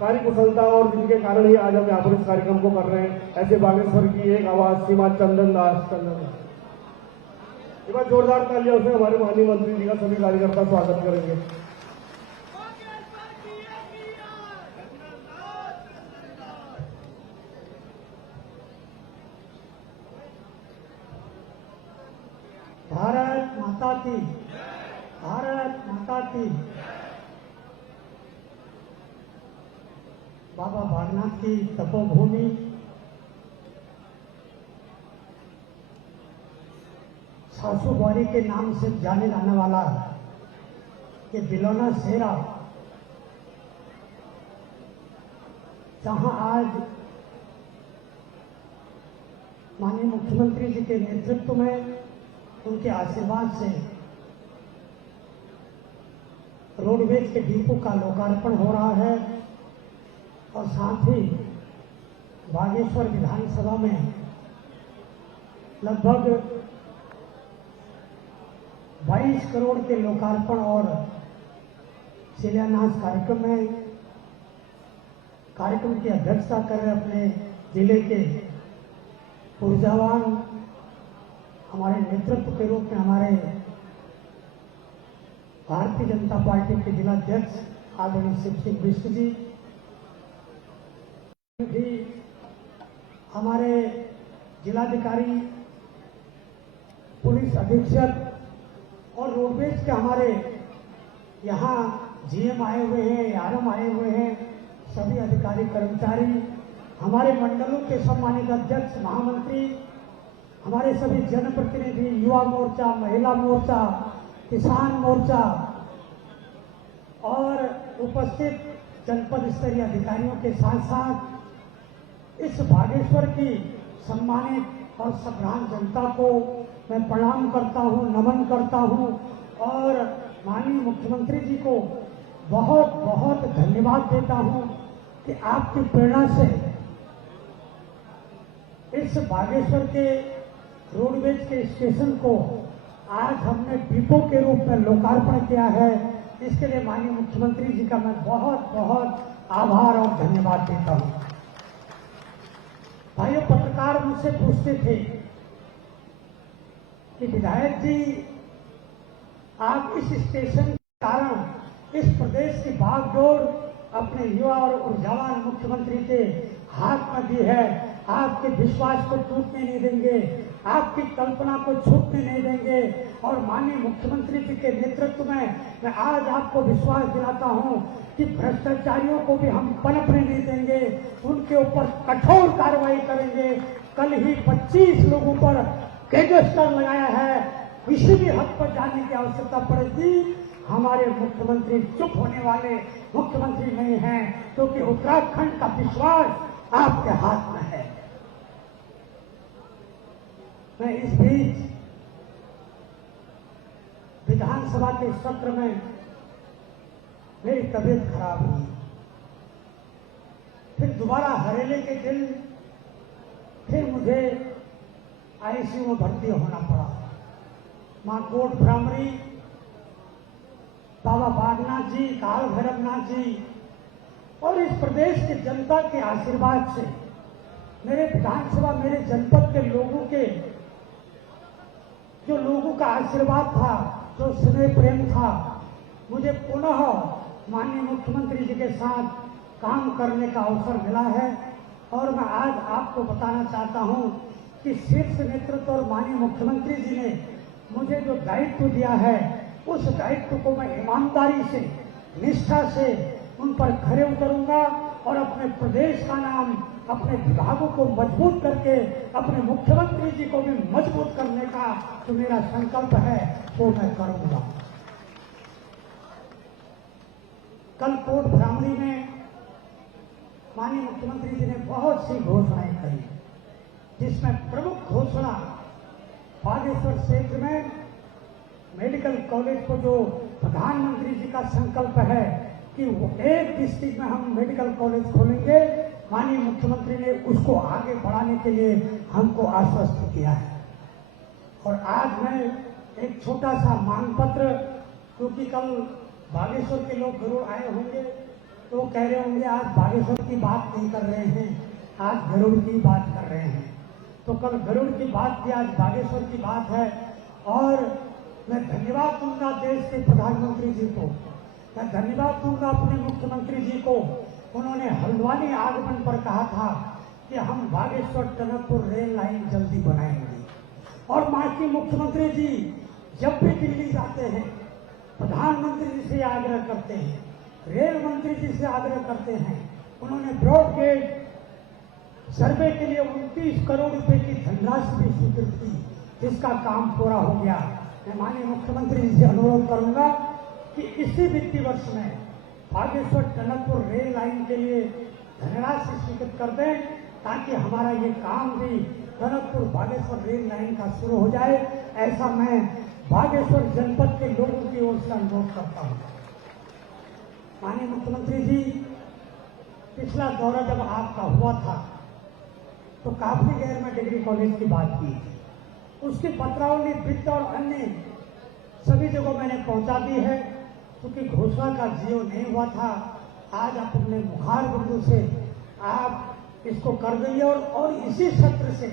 कार्य कुशलता और जिनके कारण ही आज हम यहाँ पर इस कार्यक्रम को कर रहे हैं, ऐसे बागेश्वर की एक आवाज श्रीमान चंदन दास। एक बार जोरदार तालियों से हमारे माननीय मंत्री जी का सभी कार्यकर्ता स्वागत करेंगे। भारत माता की, भारत माता की। बाबा बागनाथ की तपोभूमि, सासुबारी के नाम से जाने जाने वाला ये बिलौना सेरा, जहां आज माननीय मुख्यमंत्री जी के नेतृत्व में, उनके आशीर्वाद से रोडवेज के डिपो का लोकार्पण हो रहा है और साथ ही बागेश्वर विधानसभा में लगभग 22 करोड़ के लोकार्पण और शिलान्यास कार्यक्रम की अध्यक्षता कर रहे अपने जिले के ऊर्जावान, हमारे नेतृत्व के रूप में हमारे भारतीय जनता पार्टी के जिलाध्यक्ष आदरणीय शिव सिंह बिष्ट जी, भी हमारे जिलाधिकारी, पुलिस अधीक्षक और रोडवेज के हमारे यहाँ जीएम आए हुए हैं, आरएम आए हुए हैं, सभी अधिकारी कर्मचारी, हमारे मंडलों के सम्मानित अध्यक्ष, महामंत्री, हमारे सभी जनप्रतिनिधि, युवा मोर्चा, महिला मोर्चा, किसान मोर्चा और उपस्थित जनपद स्तरीय अधिकारियों के साथ साथ इस बागेश्वर की सम्मानित और सभ्रांत जनता को मैं प्रणाम करता हूं, नमन करता हूं और माननीय मुख्यमंत्री जी को बहुत बहुत धन्यवाद देता हूं कि आपकी प्रेरणा से इस बागेश्वर के रोडवेज के स्टेशन को आज हमने डिपो के रूप में लोकार्पण किया है। इसके लिए माननीय मुख्यमंत्री जी का मैं बहुत बहुत आभार और धन्यवाद देता हूं। भाइयों, पत्रकार मुझसे पूछते थे कि विधायक जी, आप इस स्टेशन के कारण इस प्रदेश की भागदौड़ अपने युवा और ऊर्जावान मुख्यमंत्री के हाथ में दी है, आपके विश्वास को टूटने नहीं देंगे, आपकी कल्पना को छूटने नहीं देंगे और माननीय मुख्यमंत्री जी के नेतृत्व में मैं आज आपको विश्वास दिलाता हूं कि भ्रष्टाचारियों को भी हम पनपने नहीं देंगे, उनके ऊपर कठोर कार्रवाई करेंगे। कल ही 25 लोगों पर गैंगस्टर लगाया है, किसी भी हद पर जाने की आवश्यकता पड़ेगी, हमारे मुख्यमंत्री चुप होने वाले मुख्यमंत्री नहीं हैं, क्योंकि उत्तराखंड का विश्वास आपके हाथ में है। मैं इस बीच विधानसभा के सत्र में मेरी तबीयत खराब हुई, फिर दोबारा हरेले के दिन फिर मुझे आईसीयू में भर्ती होना पड़ा। मां कोट भ्रामरी, बाबा बागनाथ जी, काल भैरवनाथ जी और इस प्रदेश की जनता के आशीर्वाद से, मेरे विधानसभा, मेरे जनपद के लोगों के जो लोगों का आशीर्वाद था, जो स्नेह प्रेम था, मुझे पुनः माननीय मुख्यमंत्री जी के साथ काम करने का अवसर मिला है। और मैं आज आपको बताना चाहता हूं कि शीर्ष नेतृत्व और माननीय मुख्यमंत्री जी ने मुझे जो दायित्व दिया है, उस दायित्व को मैं ईमानदारी से, निष्ठा से उन पर खरे उतरूंगा और अपने प्रदेश का नाम, अपने विभागों को मजबूत करके अपने मुख्यमंत्री जी को भी मजबूत करने का जो मेरा संकल्प है वो मैं करूंगा। कल कोट भ्रामरी में माननीय मुख्यमंत्री जी ने बहुत सी घोषणाएं करी, जिसमें प्रमुख घोषणा बागेश्वर क्षेत्र में मेडिकल कॉलेज को, जो प्रधानमंत्री जी का संकल्प है कि वो एक डिस्ट्रिक्ट में हम मेडिकल कॉलेज खोलेंगे, माननीय मुख्यमंत्री ने उसको आगे बढ़ाने के लिए हमको आश्वस्त किया है। और आज मैं एक छोटा सा मांग पत्र, क्योंकि कल बागेश्वर के लोग जरूर आए होंगे तो वो कह रहे होंगे आज बागेश्वर की बात नहीं कर रहे हैं, आज गरुड़ की बात कर रहे हैं। तो कल गरुड़ की बात थी, आज बागेश्वर की बात है। और मैं धन्यवाद दूंगा देश के प्रधानमंत्री जी को, मैं धन्यवाद दूंगा अपने मुख्यमंत्री जी को। उन्होंने हल्द्वानी आगमन पर कहा था कि हम बागेश्वर टनकपुर रेल लाइन जल्दी बनाएंगे। और माननीय मुख्यमंत्री जी जब भी दिल्ली जाते हैं, प्रधानमंत्री जी से आग्रह करते हैं, रेल मंत्री जी से आग्रह करते हैं। उन्होंने ब्रॉड गेज सर्वे के लिए 29 करोड़ रुपए की धनराशि भी स्वीकृत की, जिसका काम पूरा हो गया। मैं माननीय मुख्यमंत्री जी से अनुरोध करूंगा कि इसी वित्तीय वर्ष में बागेश्वर टनकपुर रेल लाइन के लिए धनराशि स्वीकृत कर दें, ताकि हमारा ये काम भी टनकपुर बागेश्वर रेल लाइन का शुरू हो जाए। ऐसा मैं बागेश्वर जनपद के लोगों की ओर से अनुरोध करता हूं। माननीय मुख्यमंत्री जी, पिछला दौरा जब आपका हुआ था तो काफी गैर में डिग्री कॉलेज की बात की, उसकी पत्रावली, वित्त और अन्य सभी जगह मैंने पहुंचा दी है, क्योंकि घोषणा का जियो नहीं हुआ था। आज आप अपने मुखार बिंदु से आप इसको कर गई और इसी सत्र से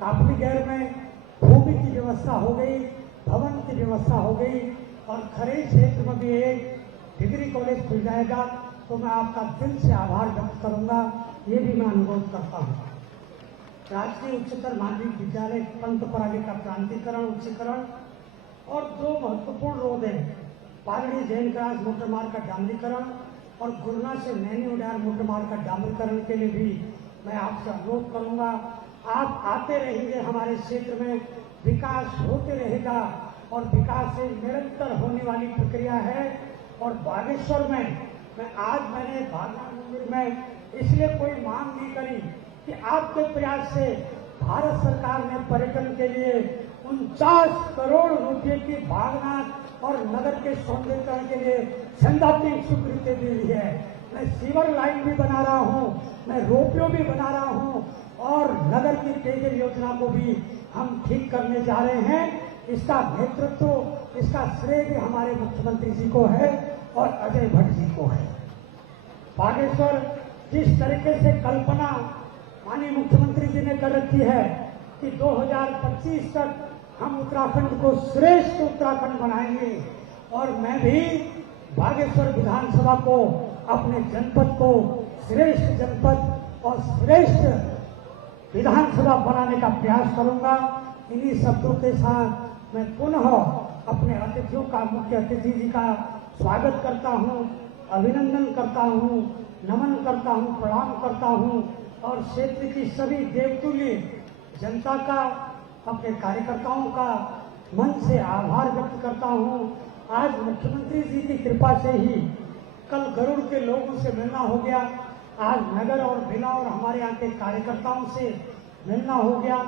काफी गैर में भूमि की व्यवस्था हो गई, भवन की व्यवस्था हो गई और खरे क्षेत्र में भी एक डिग्री कॉलेज खुल जाएगा। तो मैं आपका दिल से आभार व्यक्त करूंगा, ये भी मैं अनुरोध करता हूं। राजकीय उच्चतर माध्यमिक विद्यालय पंतपरागी का प्रांतीकरण, उच्चीकरण और दो महत्वपूर्ण रोड है, पालड़ी जैन क्रॉस मोटर मार्ग का डामरीकरण और गुरना से नैनी उडार मोटर मार्ग का डामरीकरण के लिए भी मैं आपसे अनुरोध करूंगा, आप आते रहेंगे हमारे क्षेत्र में, विकास होते रहेगा और विकास से निरंतर होने वाली प्रक्रिया है। और बागेश्वर में मैंने भागनाथ मंदिर में इसलिए कोई मांग नहीं करी कि आपके प्रयास से भारत सरकार ने पर्यटन के लिए 49 करोड़ रुपए की भागनाथ और नगर के सौंदर्यीकरण के लिए सैद्धांतिक स्वीकृति दी हुई है। मैं सीवर लाइन भी बना रहा हूं, मैं रोपियो भी बना रहा हूं और नगर की पेयजल योजना को भी हम ठीक करने जा रहे हैं। इसका नेतृत्व, इसका श्रेय भी हमारे मुख्यमंत्री जी को है और अजय भट्ट जी को है। बागेश्वर जिस तरीके से कल्पना माननीय मुख्यमंत्री जी ने कर रखी है कि 2025 तक हम उत्तराखंड को श्रेष्ठ उत्तराखंड बनाएंगे, और मैं भी बागेश्वर विधानसभा को, अपने जनपद को श्रेष्ठ जनपद और श्रेष्ठ विधानसभा बनाने का प्रयास करूंगा। इन्हीं शब्दों के साथ मैं पुनः अपने अतिथियों का, मुख्य अतिथि जी का स्वागत करता हूं, अभिनंदन करता हूं, नमन करता हूं, प्रणाम करता हूं और क्षेत्र की सभी देवतुल्य जनता का, अपने कार्यकर्ताओं का मन से आभार व्यक्त करता हूं। आज मुख्यमंत्री जी की कृपा से ही कल गरुड़ के लोगों से मिलना हो गया, आज नगर और जिला और हमारे यहाँ के कार्यकर्ताओं से मिलना हो गया।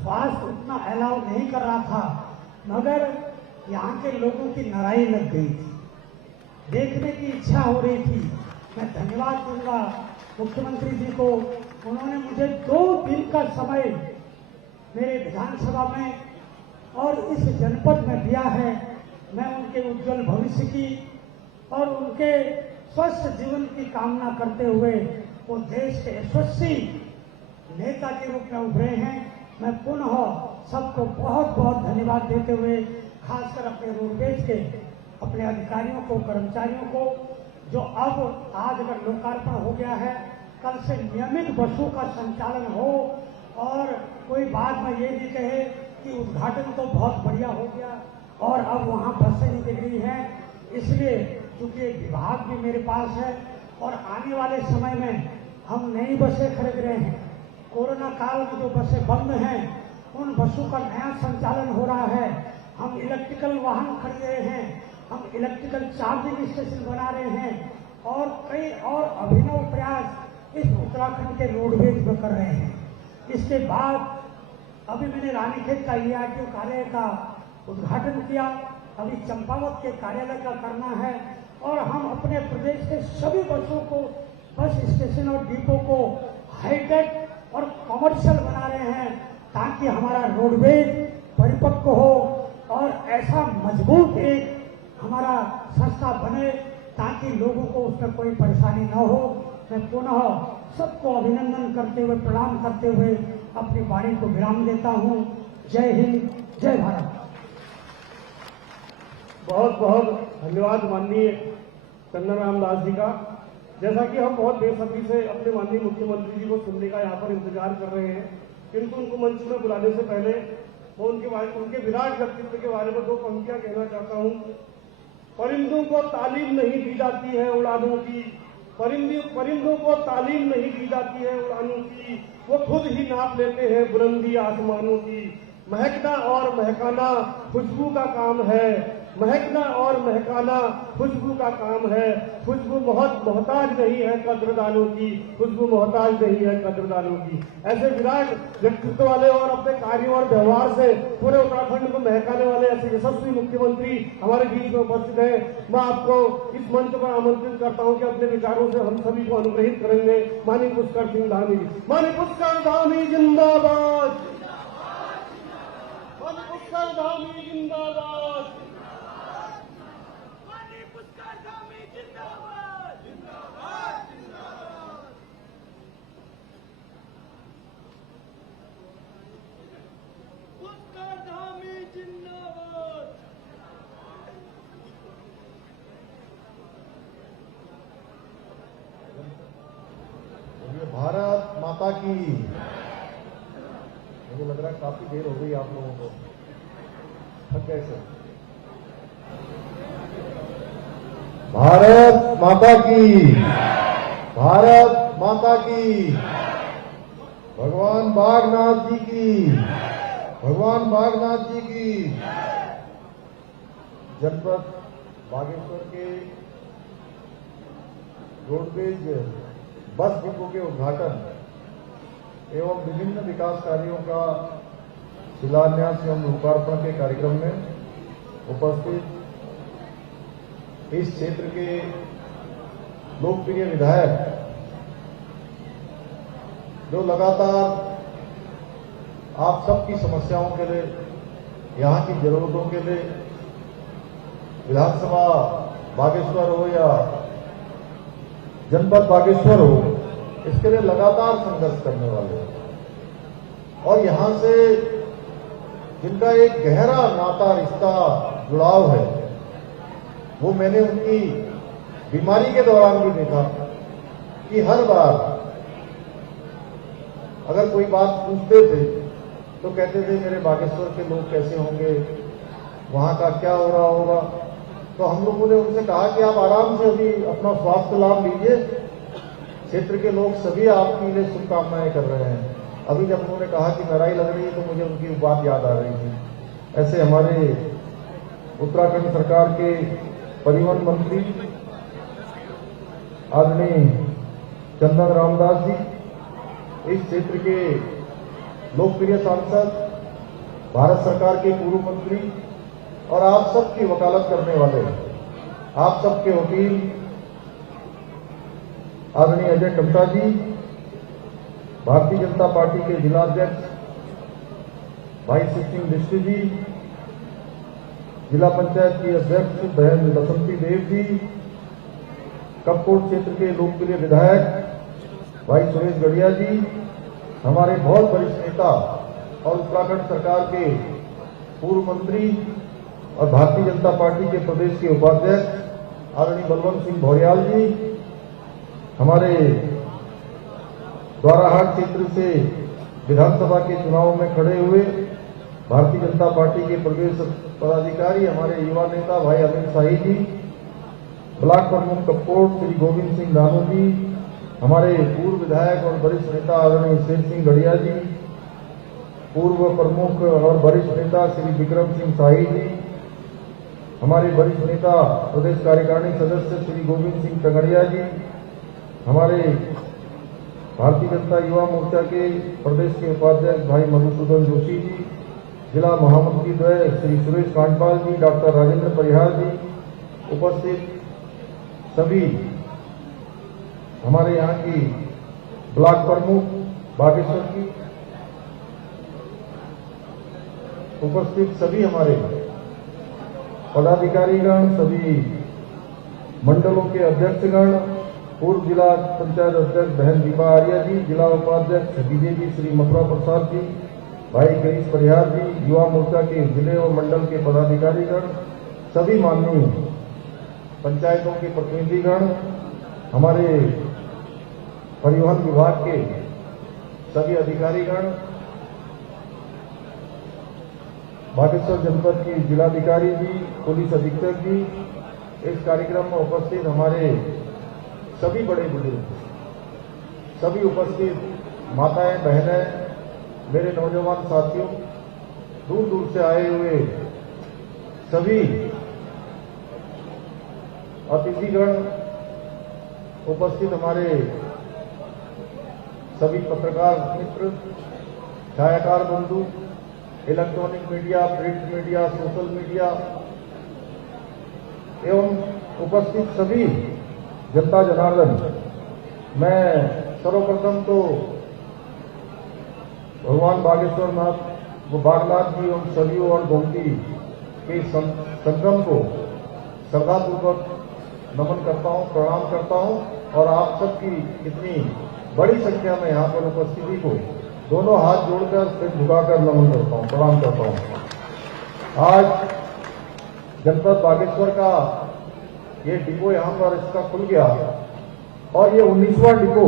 स्वास्थ्य उतना अलाउ नहीं कर रहा था, मगर यहाँ के लोगों की नाराई लग गई थी, देखने की इच्छा हो रही थी। मैं धन्यवाद दूंगा मुख्यमंत्री जी को, उन्होंने मुझे 2 दिन का समय मेरे विधानसभा में और इस जनपद में दिया है। मैं उनके उज्जवल भविष्य की और उनके स्वस्थ जीवन की कामना करते हुए वो देश के यशस्वी नेता के रूप में उभरे हैं। मैं पुनः सबको बहुत बहुत धन्यवाद देते हुए, खासकर अपने रोडवेज के अपने अधिकारियों को, कर्मचारियों को, जो अब आज अगर लोकार्पण हो गया है, कल से नियमित बसों का संचालन हो और कोई बाद में ये भी कहे कि उद्घाटन तो बहुत बढ़िया हो गया और अब वहाँ बसें निकल गई हैं। इसलिए चूंकि एक विभाग भी मेरे पास है और आने वाले समय में हम नई बसें खरीद रहे हैं। कोरोना काल में जो बसें बंद हैं, उन बसों का नया संचालन हो रहा है। हम इलेक्ट्रिकल वाहन खरीद रहे हैं, हम इलेक्ट्रिकल चार्जिंग स्टेशन बना रहे हैं और कई और अभिनव प्रयास इस उत्तराखंड के रोडवेज में कर रहे हैं। इसके बाद अभी मैंने रानीखेत का ERTO कार्यालय का उद्घाटन किया, अभी चंपावत के कार्यालय का करना है और हम अपने प्रदेश के सभी बसों को, बस स्टेशन और डिपो को हाईटेक और कमर्शियल बना रहे हैं ताकि हमारा रोडवेज परिपक्व हो और ऐसा मजबूत एक हमारा संस्था बने ताकि लोगों को उसमें कोई परेशानी न हो। मैं पुनः सबको अभिनंदन करते हुए, प्रणाम करते हुए अपनी वाणी को विराम देता हूं। जय हिंद, जय भारत। बहुत बहुत धन्यवाद माननीय चंदन राम दास जी का। जैसा कि हम बहुत बेसब्री से अपने माननीय मुख्यमंत्री जी को सुनने का यहाँ पर इंतजार कर रहे हैं, किंतु उनको मंच में बुलाने से पहले मैं उनके विराट व्यक्तित्व के बारे में 2 पंक्तियां कहना चाहता हूं। परिंदों को तालीम नहीं दी जाती है उड़ानों की, परिंदों को तालीम नहीं दी जाती है उड़ानों की, वो खुद ही नाप लेते हैं बुलंदी आसमानों की। महकना और महकाना खुशबू का काम है, महकना और महकाना खुशबू का काम है। खुशबू बहुत मोहताज नहीं है कद्रदानों की, खुशबू मोहताज नहीं है कद्रदानों की। ऐसे विराट व्यक्तित्व वाले और अपने कार्यों और व्यवहार से पूरे उत्तराखंड को महकाने वाले ऐसे यशस्वी मुख्यमंत्री हमारे बीच में उपस्थित हैं। मैं आपको इस मंच पर आमंत्रित करता हूं कि अपने विचारों से हम सभी को अनुग्रहित करेंगे। माननीय पुष्कर सिंह धामी, माननीय पुष्कर धामी जिंदाबाद, माननीय पुष्कर धामी जिंदाबाद, भारत माता की। मुझे लग रहा है काफी देर हो गई आप लोगों को, थक गए सर। भारत माता की, भारत माता की, भगवान बागनाथ जी की, भगवान बागनाथ जी की। जनपद बागेश्वर के रोडवेज बस डिपो के उद्घाटन एवं विभिन्न विकास कार्यों का शिलान्यास एवं लोकार्पण के कार्यक्रम में उपस्थित इस क्षेत्र के लोकप्रिय विधायक जो लगातार आप सबकी समस्याओं के लिए, यहाँ की जरूरतों के लिए विधानसभा बागेश्वर हो या जनपद बागेश्वर हो, इसके लिए लगातार संघर्ष करने वाले और यहां से जिनका एक गहरा नाता, रिश्ता, जुड़ाव है, वो मैंने उनकी बीमारी के दौरान भी देखा कि हर बार अगर कोई बात पूछते थे तो कहते थे मेरे बागेश्वर के लोग कैसे होंगे, वहां का क्या हो रहा होगा। तो हम लोगों ने उनसे कहा कि आप आराम से अभी अपना स्वास्थ्य लाभ लीजिए, क्षेत्र के लोग सभी आपके लिए शुभकामनाएं कर रहे हैं। अभी जब उन्होंने कहा कि नाराई लग रही है तो मुझे उनकी बात याद आ रही थी। ऐसे हमारे उत्तराखंड सरकार के परिवहन मंत्री आदरणीय चंदन रामदास जी, इस क्षेत्र के लोकप्रिय सांसद, भारत सरकार के पूर्व मंत्री और आप सबकी वकालत करने वाले, आप सबके वकील आदरणीय अजय टमटा जी, भारतीय जनता पार्टी के जिला अध्यक्ष भाई शिव सिंह बिष्ट जी, जिला पंचायत की अध्यक्ष बहन बसंती देव जी, कपकोट क्षेत्र के लोकप्रिय विधायक भाई सुरेश गढ़िया जी, हमारे बहुत वरिष्ठ नेता और उत्तराखंड सरकार के पूर्व मंत्री और भारतीय जनता पार्टी के प्रदेश के उपाध्यक्ष आदरणीय बलवंत सिंह भौरियाल जी, हमारे द्वाराहाट क्षेत्र से विधानसभा के चुनाव में खड़े हुए भारतीय जनता पार्टी के प्रदेश पदाधिकारी, हमारे युवा नेता भाई अमित शाही जी, ब्लॉक प्रमुख कपकोट श्री गोविंद सिंह दानू जी, हमारे पूर्व विधायक और वरिष्ठ नेता आदरणीय शेर सिंह गढ़िया जी, पूर्व प्रमुख और वरिष्ठ नेता श्री विक्रम सिंह शाही जी, हमारे वरिष्ठ नेता प्रदेश कार्यकारिणी सदस्य श्री गोविंद सिंह टंगड़िया जी, हमारे भारतीय जनता युवा मोर्चा के प्रदेश के उपाध्यक्ष भाई मधुसूदन जोशी जी, जिला महामंत्री द्वय श्री सुरेश कांडपाल जी, डॉक्टर राजेंद्र परिहार जी, उपस्थित सभी हमारे यहाँ की ब्लॉक प्रमुख बागेश्वर की, उपस्थित सभी हमारे पदाधिकारीगण, सभी मंडलों के अध्यक्षगण, पूर्व जिला पंचायत अध्यक्ष बहन दीपा आर्या जी, जिला उपाध्यक्ष बीजेपी श्री मथुरा प्रसाद जी, भाई गिरीश परिहार जी, युवा मोर्चा के जिले और मंडल के पदाधिकारीगण, सभी माननीय पंचायतों के प्रतिनिधिगण, हमारे परिवहन विभाग के सभी अधिकारीगण, बागेश्वर जनपद की जिलाधिकारी जी, पुलिस अधीक्षक जी, इस कार्यक्रम में उपस्थित हमारे सभी बड़े बुजुर्ग, सभी उपस्थित माताएं, बहनें, मेरे नौजवान साथियों, दूर दूर से आए हुए सभी अतिथिगण, उपस्थित हमारे सभी पत्रकार मित्र, छायाकार बंधु, electronic media, print media, social media एवं उपस्थित सभी जनता जनार्दन, मैं सर्वप्रथम तो भगवान बागेश्वर नाथ बागनाथ जी एवं सरयू और गोमती के संगम को श्रद्धापूर्वक नमन करता हूं, प्रणाम करता हूं और आप सबकी इतनी बड़ी संख्या में यहाँ पर उपस्थिति को दोनों हाथ जोड़कर सिर झुकाकर नमन करता हूं, प्रणाम करता हूं। आज जनपद बागेश्वर का ये डिपो यहाँ पर इसका खुल गया और ये 19वां डिपो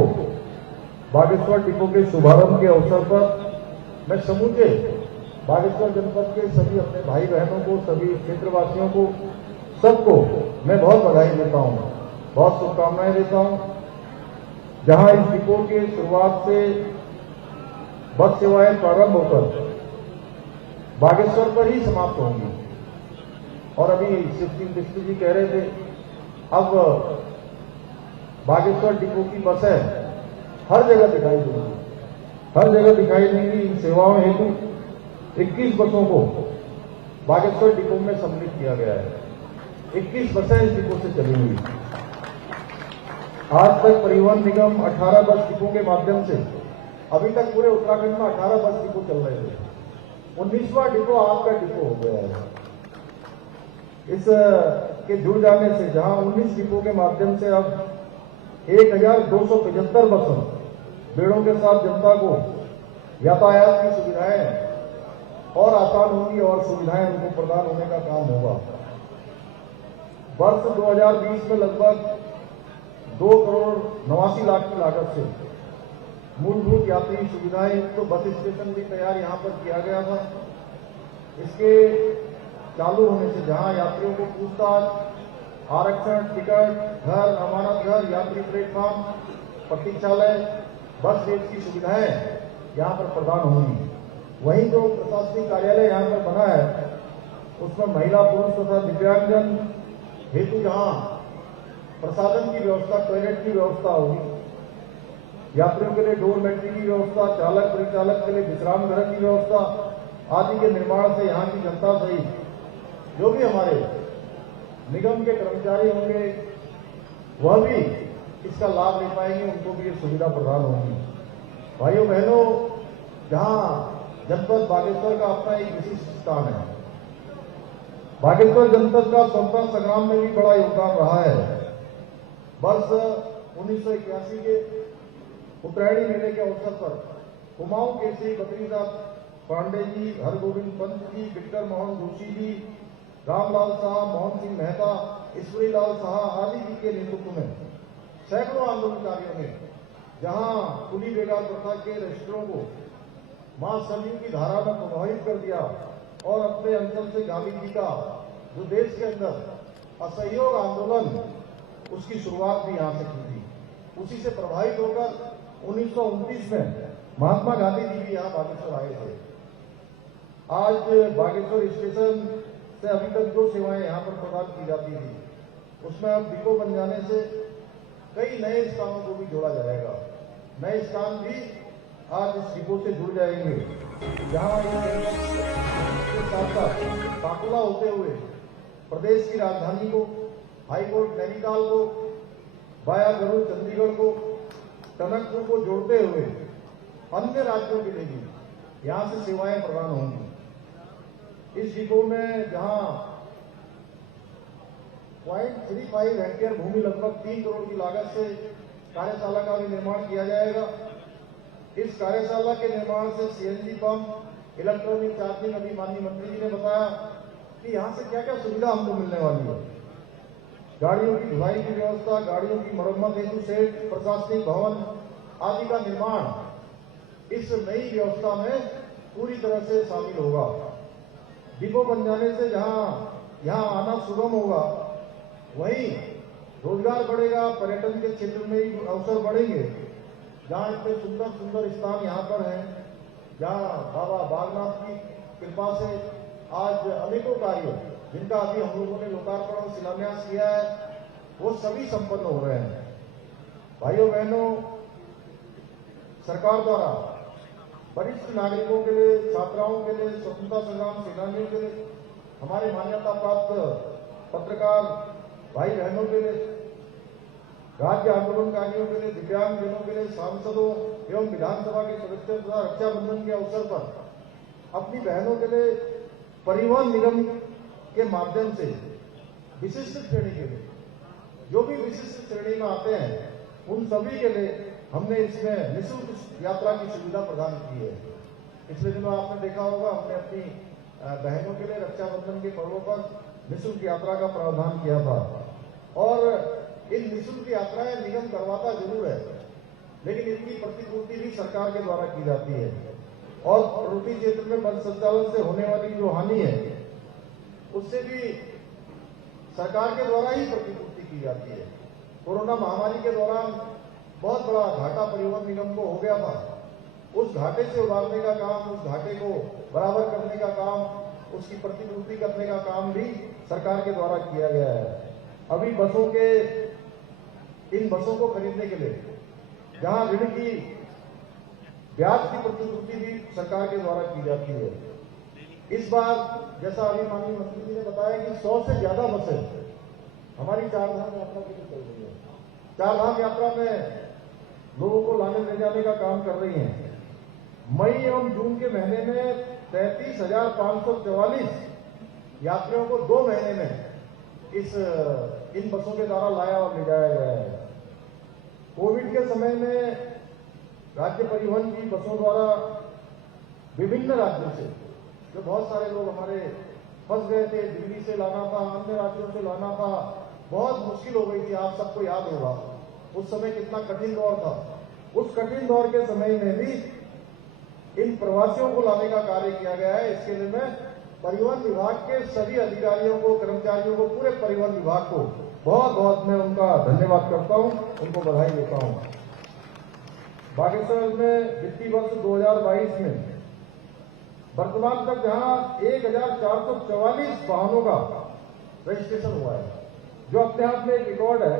बागेश्वर डिपो के शुभारंभ के अवसर पर मैं समूचे बागेश्वर जनपद के सभी अपने भाई बहनों को, सभी क्षेत्रवासियों को, सबको मैं बहुत बधाई देता हूं, बहुत शुभकामनाएं देता हूं। जहां इस डिपो के शुरुआत से बस सेवाएं प्रारंभ होकर बागेश्वर पर ही समाप्त होंगी। और अभी शिव सिंह बिष्ट जी कह रहे थे, अब बागेश्वर डिपो की बसें हर जगह दिखाई देंगी, हर जगह दिखाई देंगी। इन सेवाओं हेतु 21 बसों को बागेश्वर डिपो में सम्मिलित किया गया है। 21 बसें इस डिपो से चलेंगी। आज तक परिवहन निगम 18 बस डिपो के माध्यम से, अभी तक पूरे उत्तराखंड में 18 बस डिपो चल रहे थे। 19वां डिपो आपका डिपो हो गया है। इस के जुड़ जाने से जहां 19 डिपो के माध्यम से अब 1275 बसों बेड़ों के साथ जनता को यातायात की सुविधाएं और आसान होंगी और सुविधाएं उनको प्रदान होने का काम होगा। वर्ष 2020 में लगभग 2 करोड़ 89 लाख की लागत से मूलभूत यात्री सुविधाएं तो बस स्टेशन भी तैयार यहां पर किया गया था। इसके चालू होने से जहां यात्रियों को पूछताछ, आरक्षण, टिकट, घर, अमानत घर, यात्री प्लेटफॉर्म, प्रतीक्षालय, बस रेट की सुविधाएं यहां पर प्रदान होंगी। वहीं जो प्रशासनिक कार्यालय यहां पर बना है उसमें महिला, पुरुष तथा दिव्यांगजन हेतु जहां प्रसाधन की व्यवस्था, टॉयलेट की व्यवस्था होगी, यात्रियों के लिए डोरमेट्री की व्यवस्था, चालक परिचालक के लिए विश्राम गृह की व्यवस्था आदि के निर्माण से यहाँ की जनता सहित जो भी हमारे निगम के कर्मचारी होंगे वह भी इसका लाभ ले पाएंगे, उनको भी ये सुविधा प्रदान होगी। भाइयों बहनों, जहां जनपद बागेश्वर का अपना एक विशिष्ट स्थान है। बागेश्वर जनपद का स्वतंत्रता संग्राम में भी बड़ा योगदान रहा है। वर्ष 1981 के उत्तरायणी मेले के अवसर पर कुमाऊं केसरी बद्रीनाथ पांडे जी, हरगोविंद पंत जी, विक्टर मोहन जोशी जी, रामलाल शाह, मोहन सिंह मेहता, ईश्वरीलाल शाह आदि जी के नेतृत्व में सैकड़ों आंदोलनकारियों ने जहां कुली बेगार प्रथा के रजिस्टरों को मां सरयू की धारा में प्रभावित कर दिया और अपने अंचल से गांधी जी का जो देश के अंदर असहयोग आंदोलन उसकी शुरुआत भी यहां से की थी। उसी से प्रभावित होकर 1929 में महात्मा गांधी जी भी यहाँ बागेश्वर आए थे। आज बागेश्वर स्टेशन से अभी तक जो सेवाएं यहाँ पर प्रदान की जाती थी उसमें अब डिपो बन जाने से कई नए स्थानों को भी जोड़ा जाएगा। नए स्थान भी आज इस डिपो से जुड़ जाएंगे, जहाँ के साथ साथ काकोला होते हुए प्रदेश की राजधानी को, हाईकोर्ट नैनीताल को, वाया गरुड़ चंडीगढ़ को, टनकपुर को जोड़ते हुए अन्य राज्यों के लिए भी यहां से सेवाएं प्रदान होंगी। इस डिपो में जहां 0.35 हेक्टेयर भूमि लगभग 3 करोड़ की लागत से कार्यशाला का भी निर्माण किया जाएगा। इस कार्यशाला के निर्माण से सीएनजी पंप, इलेक्ट्रॉनिक चार्जिंग, अभी माननीय मंत्री जी ने बताया कि यहां से क्या क्या सुविधा हमको मिलने वाली है। गाड़ियों की धुलाई की व्यवस्था, गाड़ियों की मरम्मत हेतु सेठ, प्रशासनिक भवन आदि का निर्माण इस नई व्यवस्था में पूरी तरह से शामिल होगा। डिपो बन जाने से जहां यहां आना सुगम होगा, वहीं रोजगार बढ़ेगा, पर्यटन के क्षेत्र में भी अवसर बढ़ेंगे। जहां इतने सुंदर सुंदर स्थान यहाँ पर हैं, जहां बाबा बागनाथ की कृपा से आज अनेकों कार्य जिनका अभी हम लोगों ने लोकार्पण और शिलान्यास किया है वो सभी संपन्न हो रहे हैं। भाइयों बहनों, सरकार द्वारा वरिष्ठ नागरिकों के लिए, छात्राओं के लिए, स्वतंत्रता संग्राम सेनानियों के लिए, हमारे मान्यता प्राप्त पत्रकार भाई बहनों के लिए, राज्य आंदोलनकारियों के लिए, दिव्यांगजनों के लिए, सांसदों एवं विधानसभा के सदस्यों द्वारा रक्षाबंधन के अवसर पर अपनी बहनों के लिए परिवहन निगम के माध्यम से विशिष्ट श्रेणी के लिए, जो भी विशिष्ट श्रेणी में आते हैं उन सभी के लिए हमने इसमें निःशुल्क यात्रा की सुविधा प्रदान की है। पिछले दिनों आपने देखा होगा, हमने अपनी बहनों के लिए रक्षाबंधन के पर्वों पर निःशुल्क यात्रा का प्रावधान किया था। और इन निःशुल्क यात्राएं निगम करवाता जरूर है, लेकिन इनकी प्रतिपूर्ति भी सरकार के द्वारा की जाती है। और प्रवृत्ति क्षेत्र में वन संचालन से होने वाली जो हानि है उससे भी सरकार के द्वारा ही प्रतिपूर्ति की जाती है। कोरोना महामारी के दौरान बहुत बड़ा घाटा परिवहन निगम को हो गया था। उस घाटे से उबारने का काम, उस घाटे को बराबर करने का काम, उसकी प्रतिपूर्ति करने का काम भी सरकार के द्वारा किया गया है। अभी इन बसों को खरीदने के लिए जहां ऋण की ब्याज की प्रतिपूर्ति भी सरकार के द्वारा की जाती है। इस बार जैसा अभी माननीय मंत्री जी ने बताया कि 100 से ज्यादा बसें हमारी चारधाम यात्रा के लिए चल रही है। चारधाम यात्रा में लोगों को लाने ले जाने का काम कर रही हैं। मई एवं जून के महीने में 33,544 यात्रियों को 2 महीने में इन बसों के द्वारा लाया और ले जाया गया है। कोविड के समय में राज्य परिवहन की बसों द्वारा विभिन्न राज्यों से जो बहुत सारे लोग हमारे फंस गए थे, दिल्ली से लाना था, अन्य राज्यों से लाना था, बहुत मुश्किल हो गई थी। आप सबको याद होगा उस समय कितना कठिन दौर था। उस कठिन दौर के समय में भी इन प्रवासियों को लाने का कार्य किया गया है। इसके लिए मैं परिवहन विभाग के सभी अधिकारियों को, कर्मचारियों को, पूरे परिवहन विभाग को बहुत बहुत मैं उनका धन्यवाद करता हूं, उनको बधाई देता हूं। बागेश्वर में वित्तीय वर्ष 2022 में वर्तमान तक जहां 1,444 वाहनों का रजिस्ट्रेशन हुआ है, जो अपने आप में एक रिकॉर्ड है।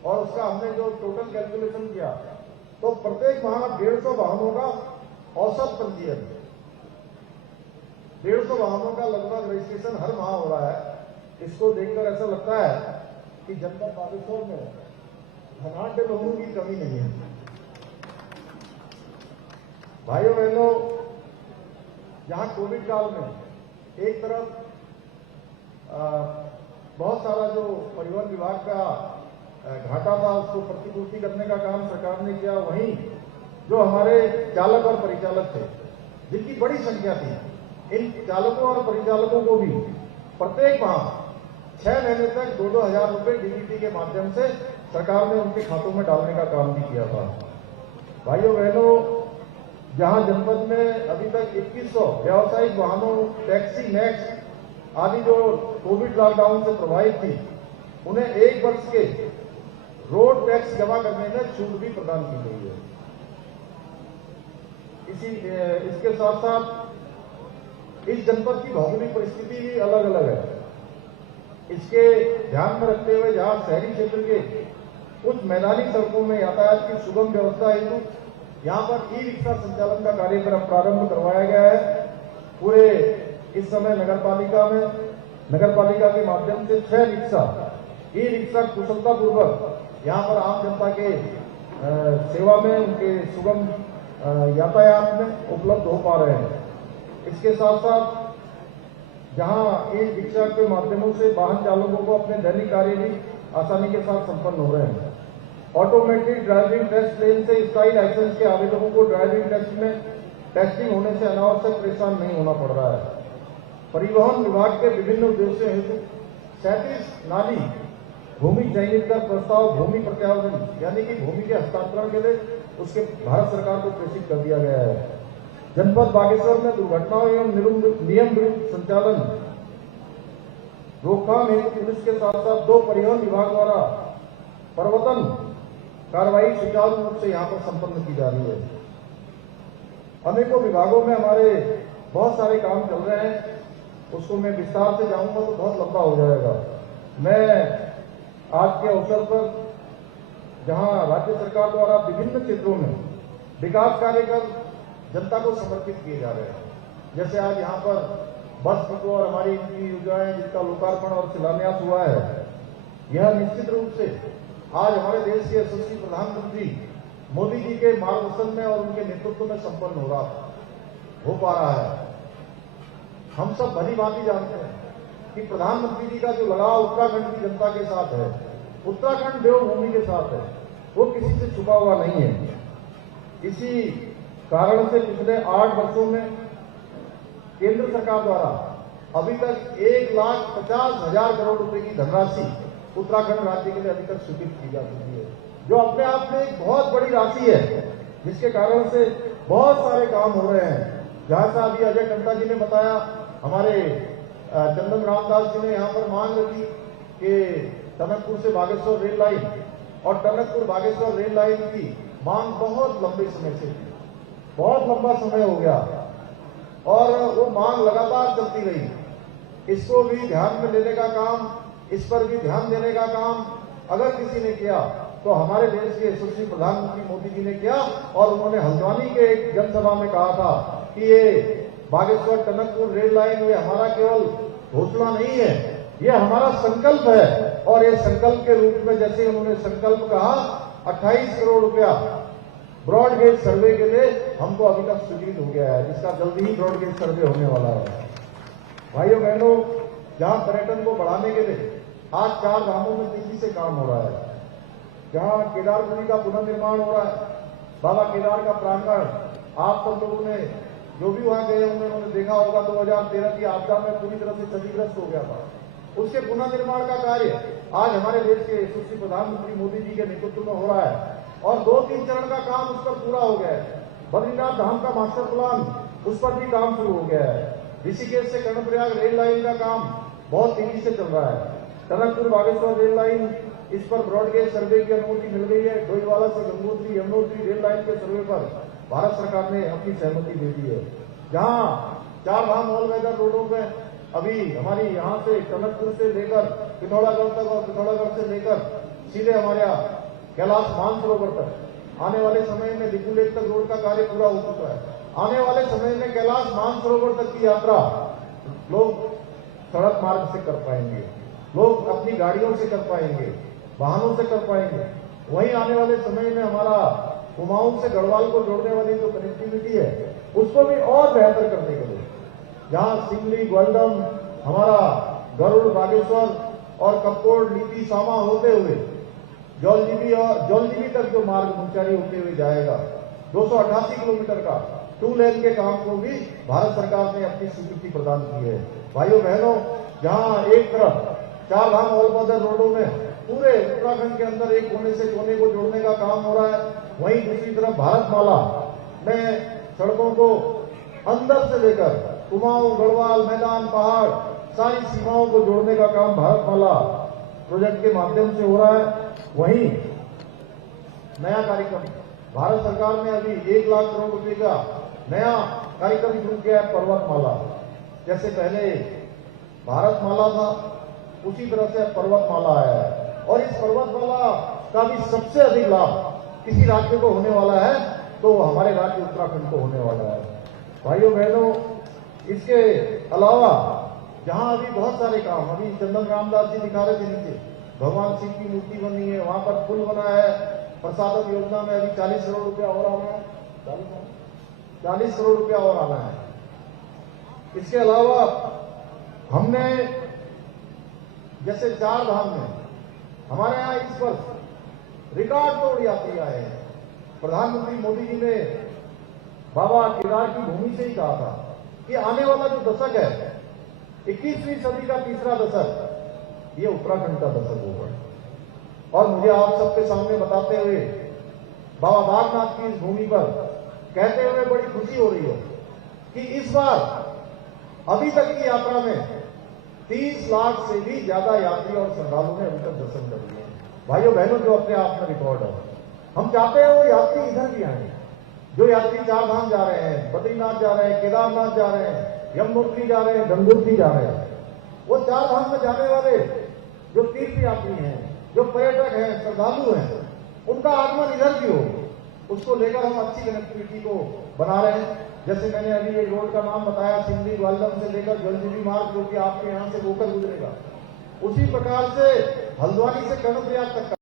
और उसका हमने जो टोटल कैलकुलेशन किया तो प्रत्येक माह 150 वाहनों का औसत पंजीयन, 150 वाहनों का लगभग रजिस्ट्रेशन हर माह हो रहा है। इसको देखकर ऐसा लगता है कि जनपद बागेश्वर में धनाढ्य लोगों की कमी नहीं है। भाइयों बहनों, जहां कोविड काल में एक तरफ बहुत सारा जो परिवहन विभाग का घाटा था उसको प्रतिपूर्ति करने का काम सरकार ने किया, वहीं जो हमारे चालक और परिचालक थे जिनकी बड़ी संख्या थी, इन चालकों और परिचालकों को भी प्रत्येक माह 6 महीने तक 2-2 हजार रुपए डीबीटी के माध्यम से सरकार ने उनके खातों में डालने का काम भी किया था। भाइयों बहनों, जहां जनपद में अभी तक 2100 व्यावसायिक वाहनों, टैक्सी, मैक्स आदि जो कोविड लॉकडाउन से प्रभावित थी, उन्हें 1 वर्ष के रोड टैक्स जमा करने में छूट भी प्रदान की गई है। इसके साथ साथ इस जनपद की भौगोलिक परिस्थिति भी अलग अलग है। इसके ध्यान में रखते हुए जहां शहरी क्षेत्र के कुछ मैदानी सड़कों में यातायात की सुगम व्यवस्था हेतु यहां पर ई रिक्शा संचालन का कार्यक्रम प्रारंभ करवाया गया है। पूरे इस समय नगरपालिका के माध्यम से 6 रिक्शा ई रिक्शा कुशलतापूर्वक यहां पर आम जनता के सेवा में, उनके सुगम यातायात में उपलब्ध हो पा रहे हैं। इसके साथ साथ जहां ई रिक्शा के माध्यमों से वाहन चालकों को अपने दैनिक कार्य भी आसानी के साथ संपन्न हो रहे हैं। ऑटोमेटिक ड्राइविंग टेस्ट लेन से स्थायी लाइसेंस के आवेदकों को ड्राइविंग टेस्ट में टेस्टिंग होने से अनावश्यक परेशान नहीं होना पड़ रहा है। परिवहन विभाग के विभिन्न उद्देश्यों हेतु 37 नाली भूमि चयनित कर प्रस्ताव भूमि प्रत्यावर्तन यानी कि भूमि के हस्तांतरण के लिए उसके भारत सरकार को प्रेषित कर दिया गया है। जनपद बागेश्वर में दुर्घटनाओं एवं नियम विरुद्ध संचालन रोकथाम हेतु पुलिस के साथ साथ 2 परिवहन विभाग द्वारा प्रवर्तन कार्रवाई सुचारू रूप से यहां पर संपन्न की जा रही है। अनेकों विभागों में हमारे बहुत सारे काम चल रहे हैं, उसको मैं विस्तार से जाऊंगा तो बहुत लंबा हो जाएगा। मैं आज के अवसर पर जहां राज्य सरकार द्वारा विभिन्न क्षेत्रों में विकास कार्य कर जनता को समर्पित किए जा रहे हैं, जैसे आज यहाँ पर बस डिपो और हमारी इनकी योजनाएं जिसका लोकार्पण और शिलान्यास हुआ है, यह निश्चित रूप से आज हमारे देश के यशस्वी प्रधानमंत्री मोदी जी के मार्गदर्शन में और उनके नेतृत्व में संपन्न हो पा रहा है। हम सब भली भांति जानते हैं कि प्रधानमंत्री जी का जो लगाव उत्तराखंड की जनता के साथ है, उत्तराखंड देवभूमि के साथ है, वो किसी से छुपा हुआ नहीं है। इसी कारण से पिछले 8 वर्षों में केंद्र सरकार द्वारा अभी तक 1,50,000 करोड़ रुपए की धनराशि उत्तराखंड राज्य के लिए अभी तक स्वीकृत की जा चुकी है, जो अपने आप में एक बहुत बड़ी राशि है, जिसके कारण से बहुत सारे काम हो रहे हैं। जहां से अभी अजय टंटा जी ने बताया, हमारे चंदन रामदास जी ने यहाँ पर मांग रखी कि टनकपुर से बागेश्वर रेल लाइन और टनकपुर बागेश्वर रेल लाइन की मांग बहुत लंबे समय से थी, बहुत लंबा समय हो गया और वो मांग लगातार चलती रही। इसको भी ध्यान में लेने का काम, इस पर भी ध्यान देने का काम अगर किसी ने किया तो हमारे देश के यशस्वी प्रधानमंत्री मोदी जी ने किया। और उन्होंने हल्द्वानी के एक जनसभा में कहा था कि ये बागेश्वर टनकपुर रेल लाइन ये हमारा केवल घोषणा नहीं है, ये हमारा संकल्प है। और ये संकल्प के रूप में जैसे उन्होंने संकल्प कहा 28 करोड़ रुपया ब्रॉड गेज सर्वे के लिए हमको अभी तक स्वीकृत हो गया है, जिसका जल्दी ही ब्रॉड गेज सर्वे होने वाला है। भाइयों बहनों, जहां पर्यटन को बढ़ाने के लिए आज 4 धामों में तेजी से काम हो रहा है, जहां केदारपुरी का पुनर्निर्माण हो रहा है, बाबा केदार का प्रांगण, आप सब लोगों ने जो भी वहां गए होंगे उन्होंने देखा होगा 2013 की आपदा में पूरी तरह से क्षतिग्रस्त हो गया था। उसके पुनर्निर्माण का कार्य आज हमारे देश के यशस्वी प्रधानमंत्री मोदी जी के नेतृत्व में हो रहा है और 2-3 चरण का काम उस पर पूरा हो गया है। बद्रीनाथ धाम का मास्टर प्लान, उस पर भी काम शुरू हो गया है। ऋषिकेश से कर्णप्रयाग रेल लाइन का काम बहुत तेजी से चल रहा है। टनकपुर बागेश्वर रेल लाइन, इस पर ब्रॉडगेज सर्वे की अनुमति मिल गई है। डोईवाला से गंगोत्री यमुनोत्री रेल लाइन के सर्वे पर भारत सरकार ने अपनी सहमति दे दी है। जहां 4 धाम ऑल वेदर रोडों में अभी हमारी यहां से टनकपुर से लेकर पिथौरागढ़ तक और पिथौरागढ़ से लेकर सीधे हमारे कैलाश मानसरोवर तक आने वाले समय में लिपू लेक तक रोड का कार्य पूरा हो चुका है। आने वाले समय में कैलाश मानसरोवर तक की यात्रा लोग सड़क मार्ग से कर पाएंगे, लोग अपनी गाड़ियों से कर पाएंगे, वाहनों से कर पाएंगे। वहीं आने वाले समय में हमारा कुमाऊं से गढ़वाल को जोड़ने वाली जो कनेक्टिविटी है उसको भी और बेहतर करने के लिए जहां सिंगली ग्वालडम हमारा गरुड़ बागेश्वर और कपकोट लीपी सामा होते हुए जौलजीबी तक जो मार्ग मुंचारी होते हुए जाएगा 288 किलोमीटर का 2 लेन के काम को भी भारत सरकार ने अपनी स्वीकृति प्रदान की है। भाइयों बहनों, जहां एक तरफ 4 धाम ऑल वेदर रोडों में पूरे उत्तराखंड के अंदर एक कोने से कोने को जोड़ने का काम हो रहा है, वहीं दूसरी तरफ भारतमाला में सड़कों को अंदर से लेकर कुमाऊं, गढ़वाल, मैदान, पहाड़ सारी सीमाओं को जोड़ने का काम भारतमाला प्रोजेक्ट के माध्यम से हो रहा है। वहीं नया कार्यक्रम भारत सरकार ने अभी 1 लाख करोड़ रुपए का नया कार्यक्रम शुरू किया है, पर्वतमाला। जैसे पहले भारतमाला था उसी तरह से पर्वतमाला आया है और इस पर्वतमाला का भी सबसे अधिक लाभ किसी राज्य को होने वाला है तो हमारे राज्य उत्तराखंड को होने वाला है। भाइयों बहनों, इसके अलावा जहां अभी बहुत सारे काम, अभी चंदन रामदास जी दिखा रहे थे नीचे भगवान शिव की मूर्ति बनी है, वहां पर पुल बना है, प्रसादक योजना में अभी 40 करोड़ रुपया और आना है, 40 करोड़ रुपया और आना है। इसके अलावा हमने जैसे 4 धाम में हमारे यहाँ इस वर्ष रिकॉर्ड तोड़ यात्री आए हैं। प्रधानमंत्री मोदी जी ने बाबा केदार की भूमि से ही कहा था कि आने वाला जो दशक है 21वीं सदी का तीसरा दशक ये उत्तराखंड का दशक होगा। और मुझे आप सबके सामने बताते हुए बाबा बागनाथ की इस भूमि पर कहते हुए बड़ी खुशी हो रही है कि इस बार अभी तक की यात्रा में 30 लाख से भी ज्यादा यात्री और श्रद्धालुओं ने अभी तक दर्शन कर लिए। भाइयों बहनों, जो अपने आप में रिकॉर्ड है। हम चाहते हैं वो यात्री इधर भी आए, जो यात्री 4 धाम जा रहे हैं, बद्रीनाथ जा रहे हैं, केदारनाथ जा रहे हैं, यमुनोत्री जा रहे हैं, गंगोत्री जा रहे हैं, वो 4 धाम में जाने वाले जो तीर्थ यात्री हैं, जो पर्यटक हैं, श्रद्धालु हैं, उनका आगमन इधर भी हो, उसको लेकर हम अच्छी कनेक्टिविटी को बना रहे हैं। जैसे मैंने अभी एक रोड का नाम बताया, सिंधी ग्वालदम से लेकर जलजीबी मार्ग जो कि आपके यहां से होकर गुजरेगा, उसी प्रकार से हल्द्वानी से कर्णप्रयाग तक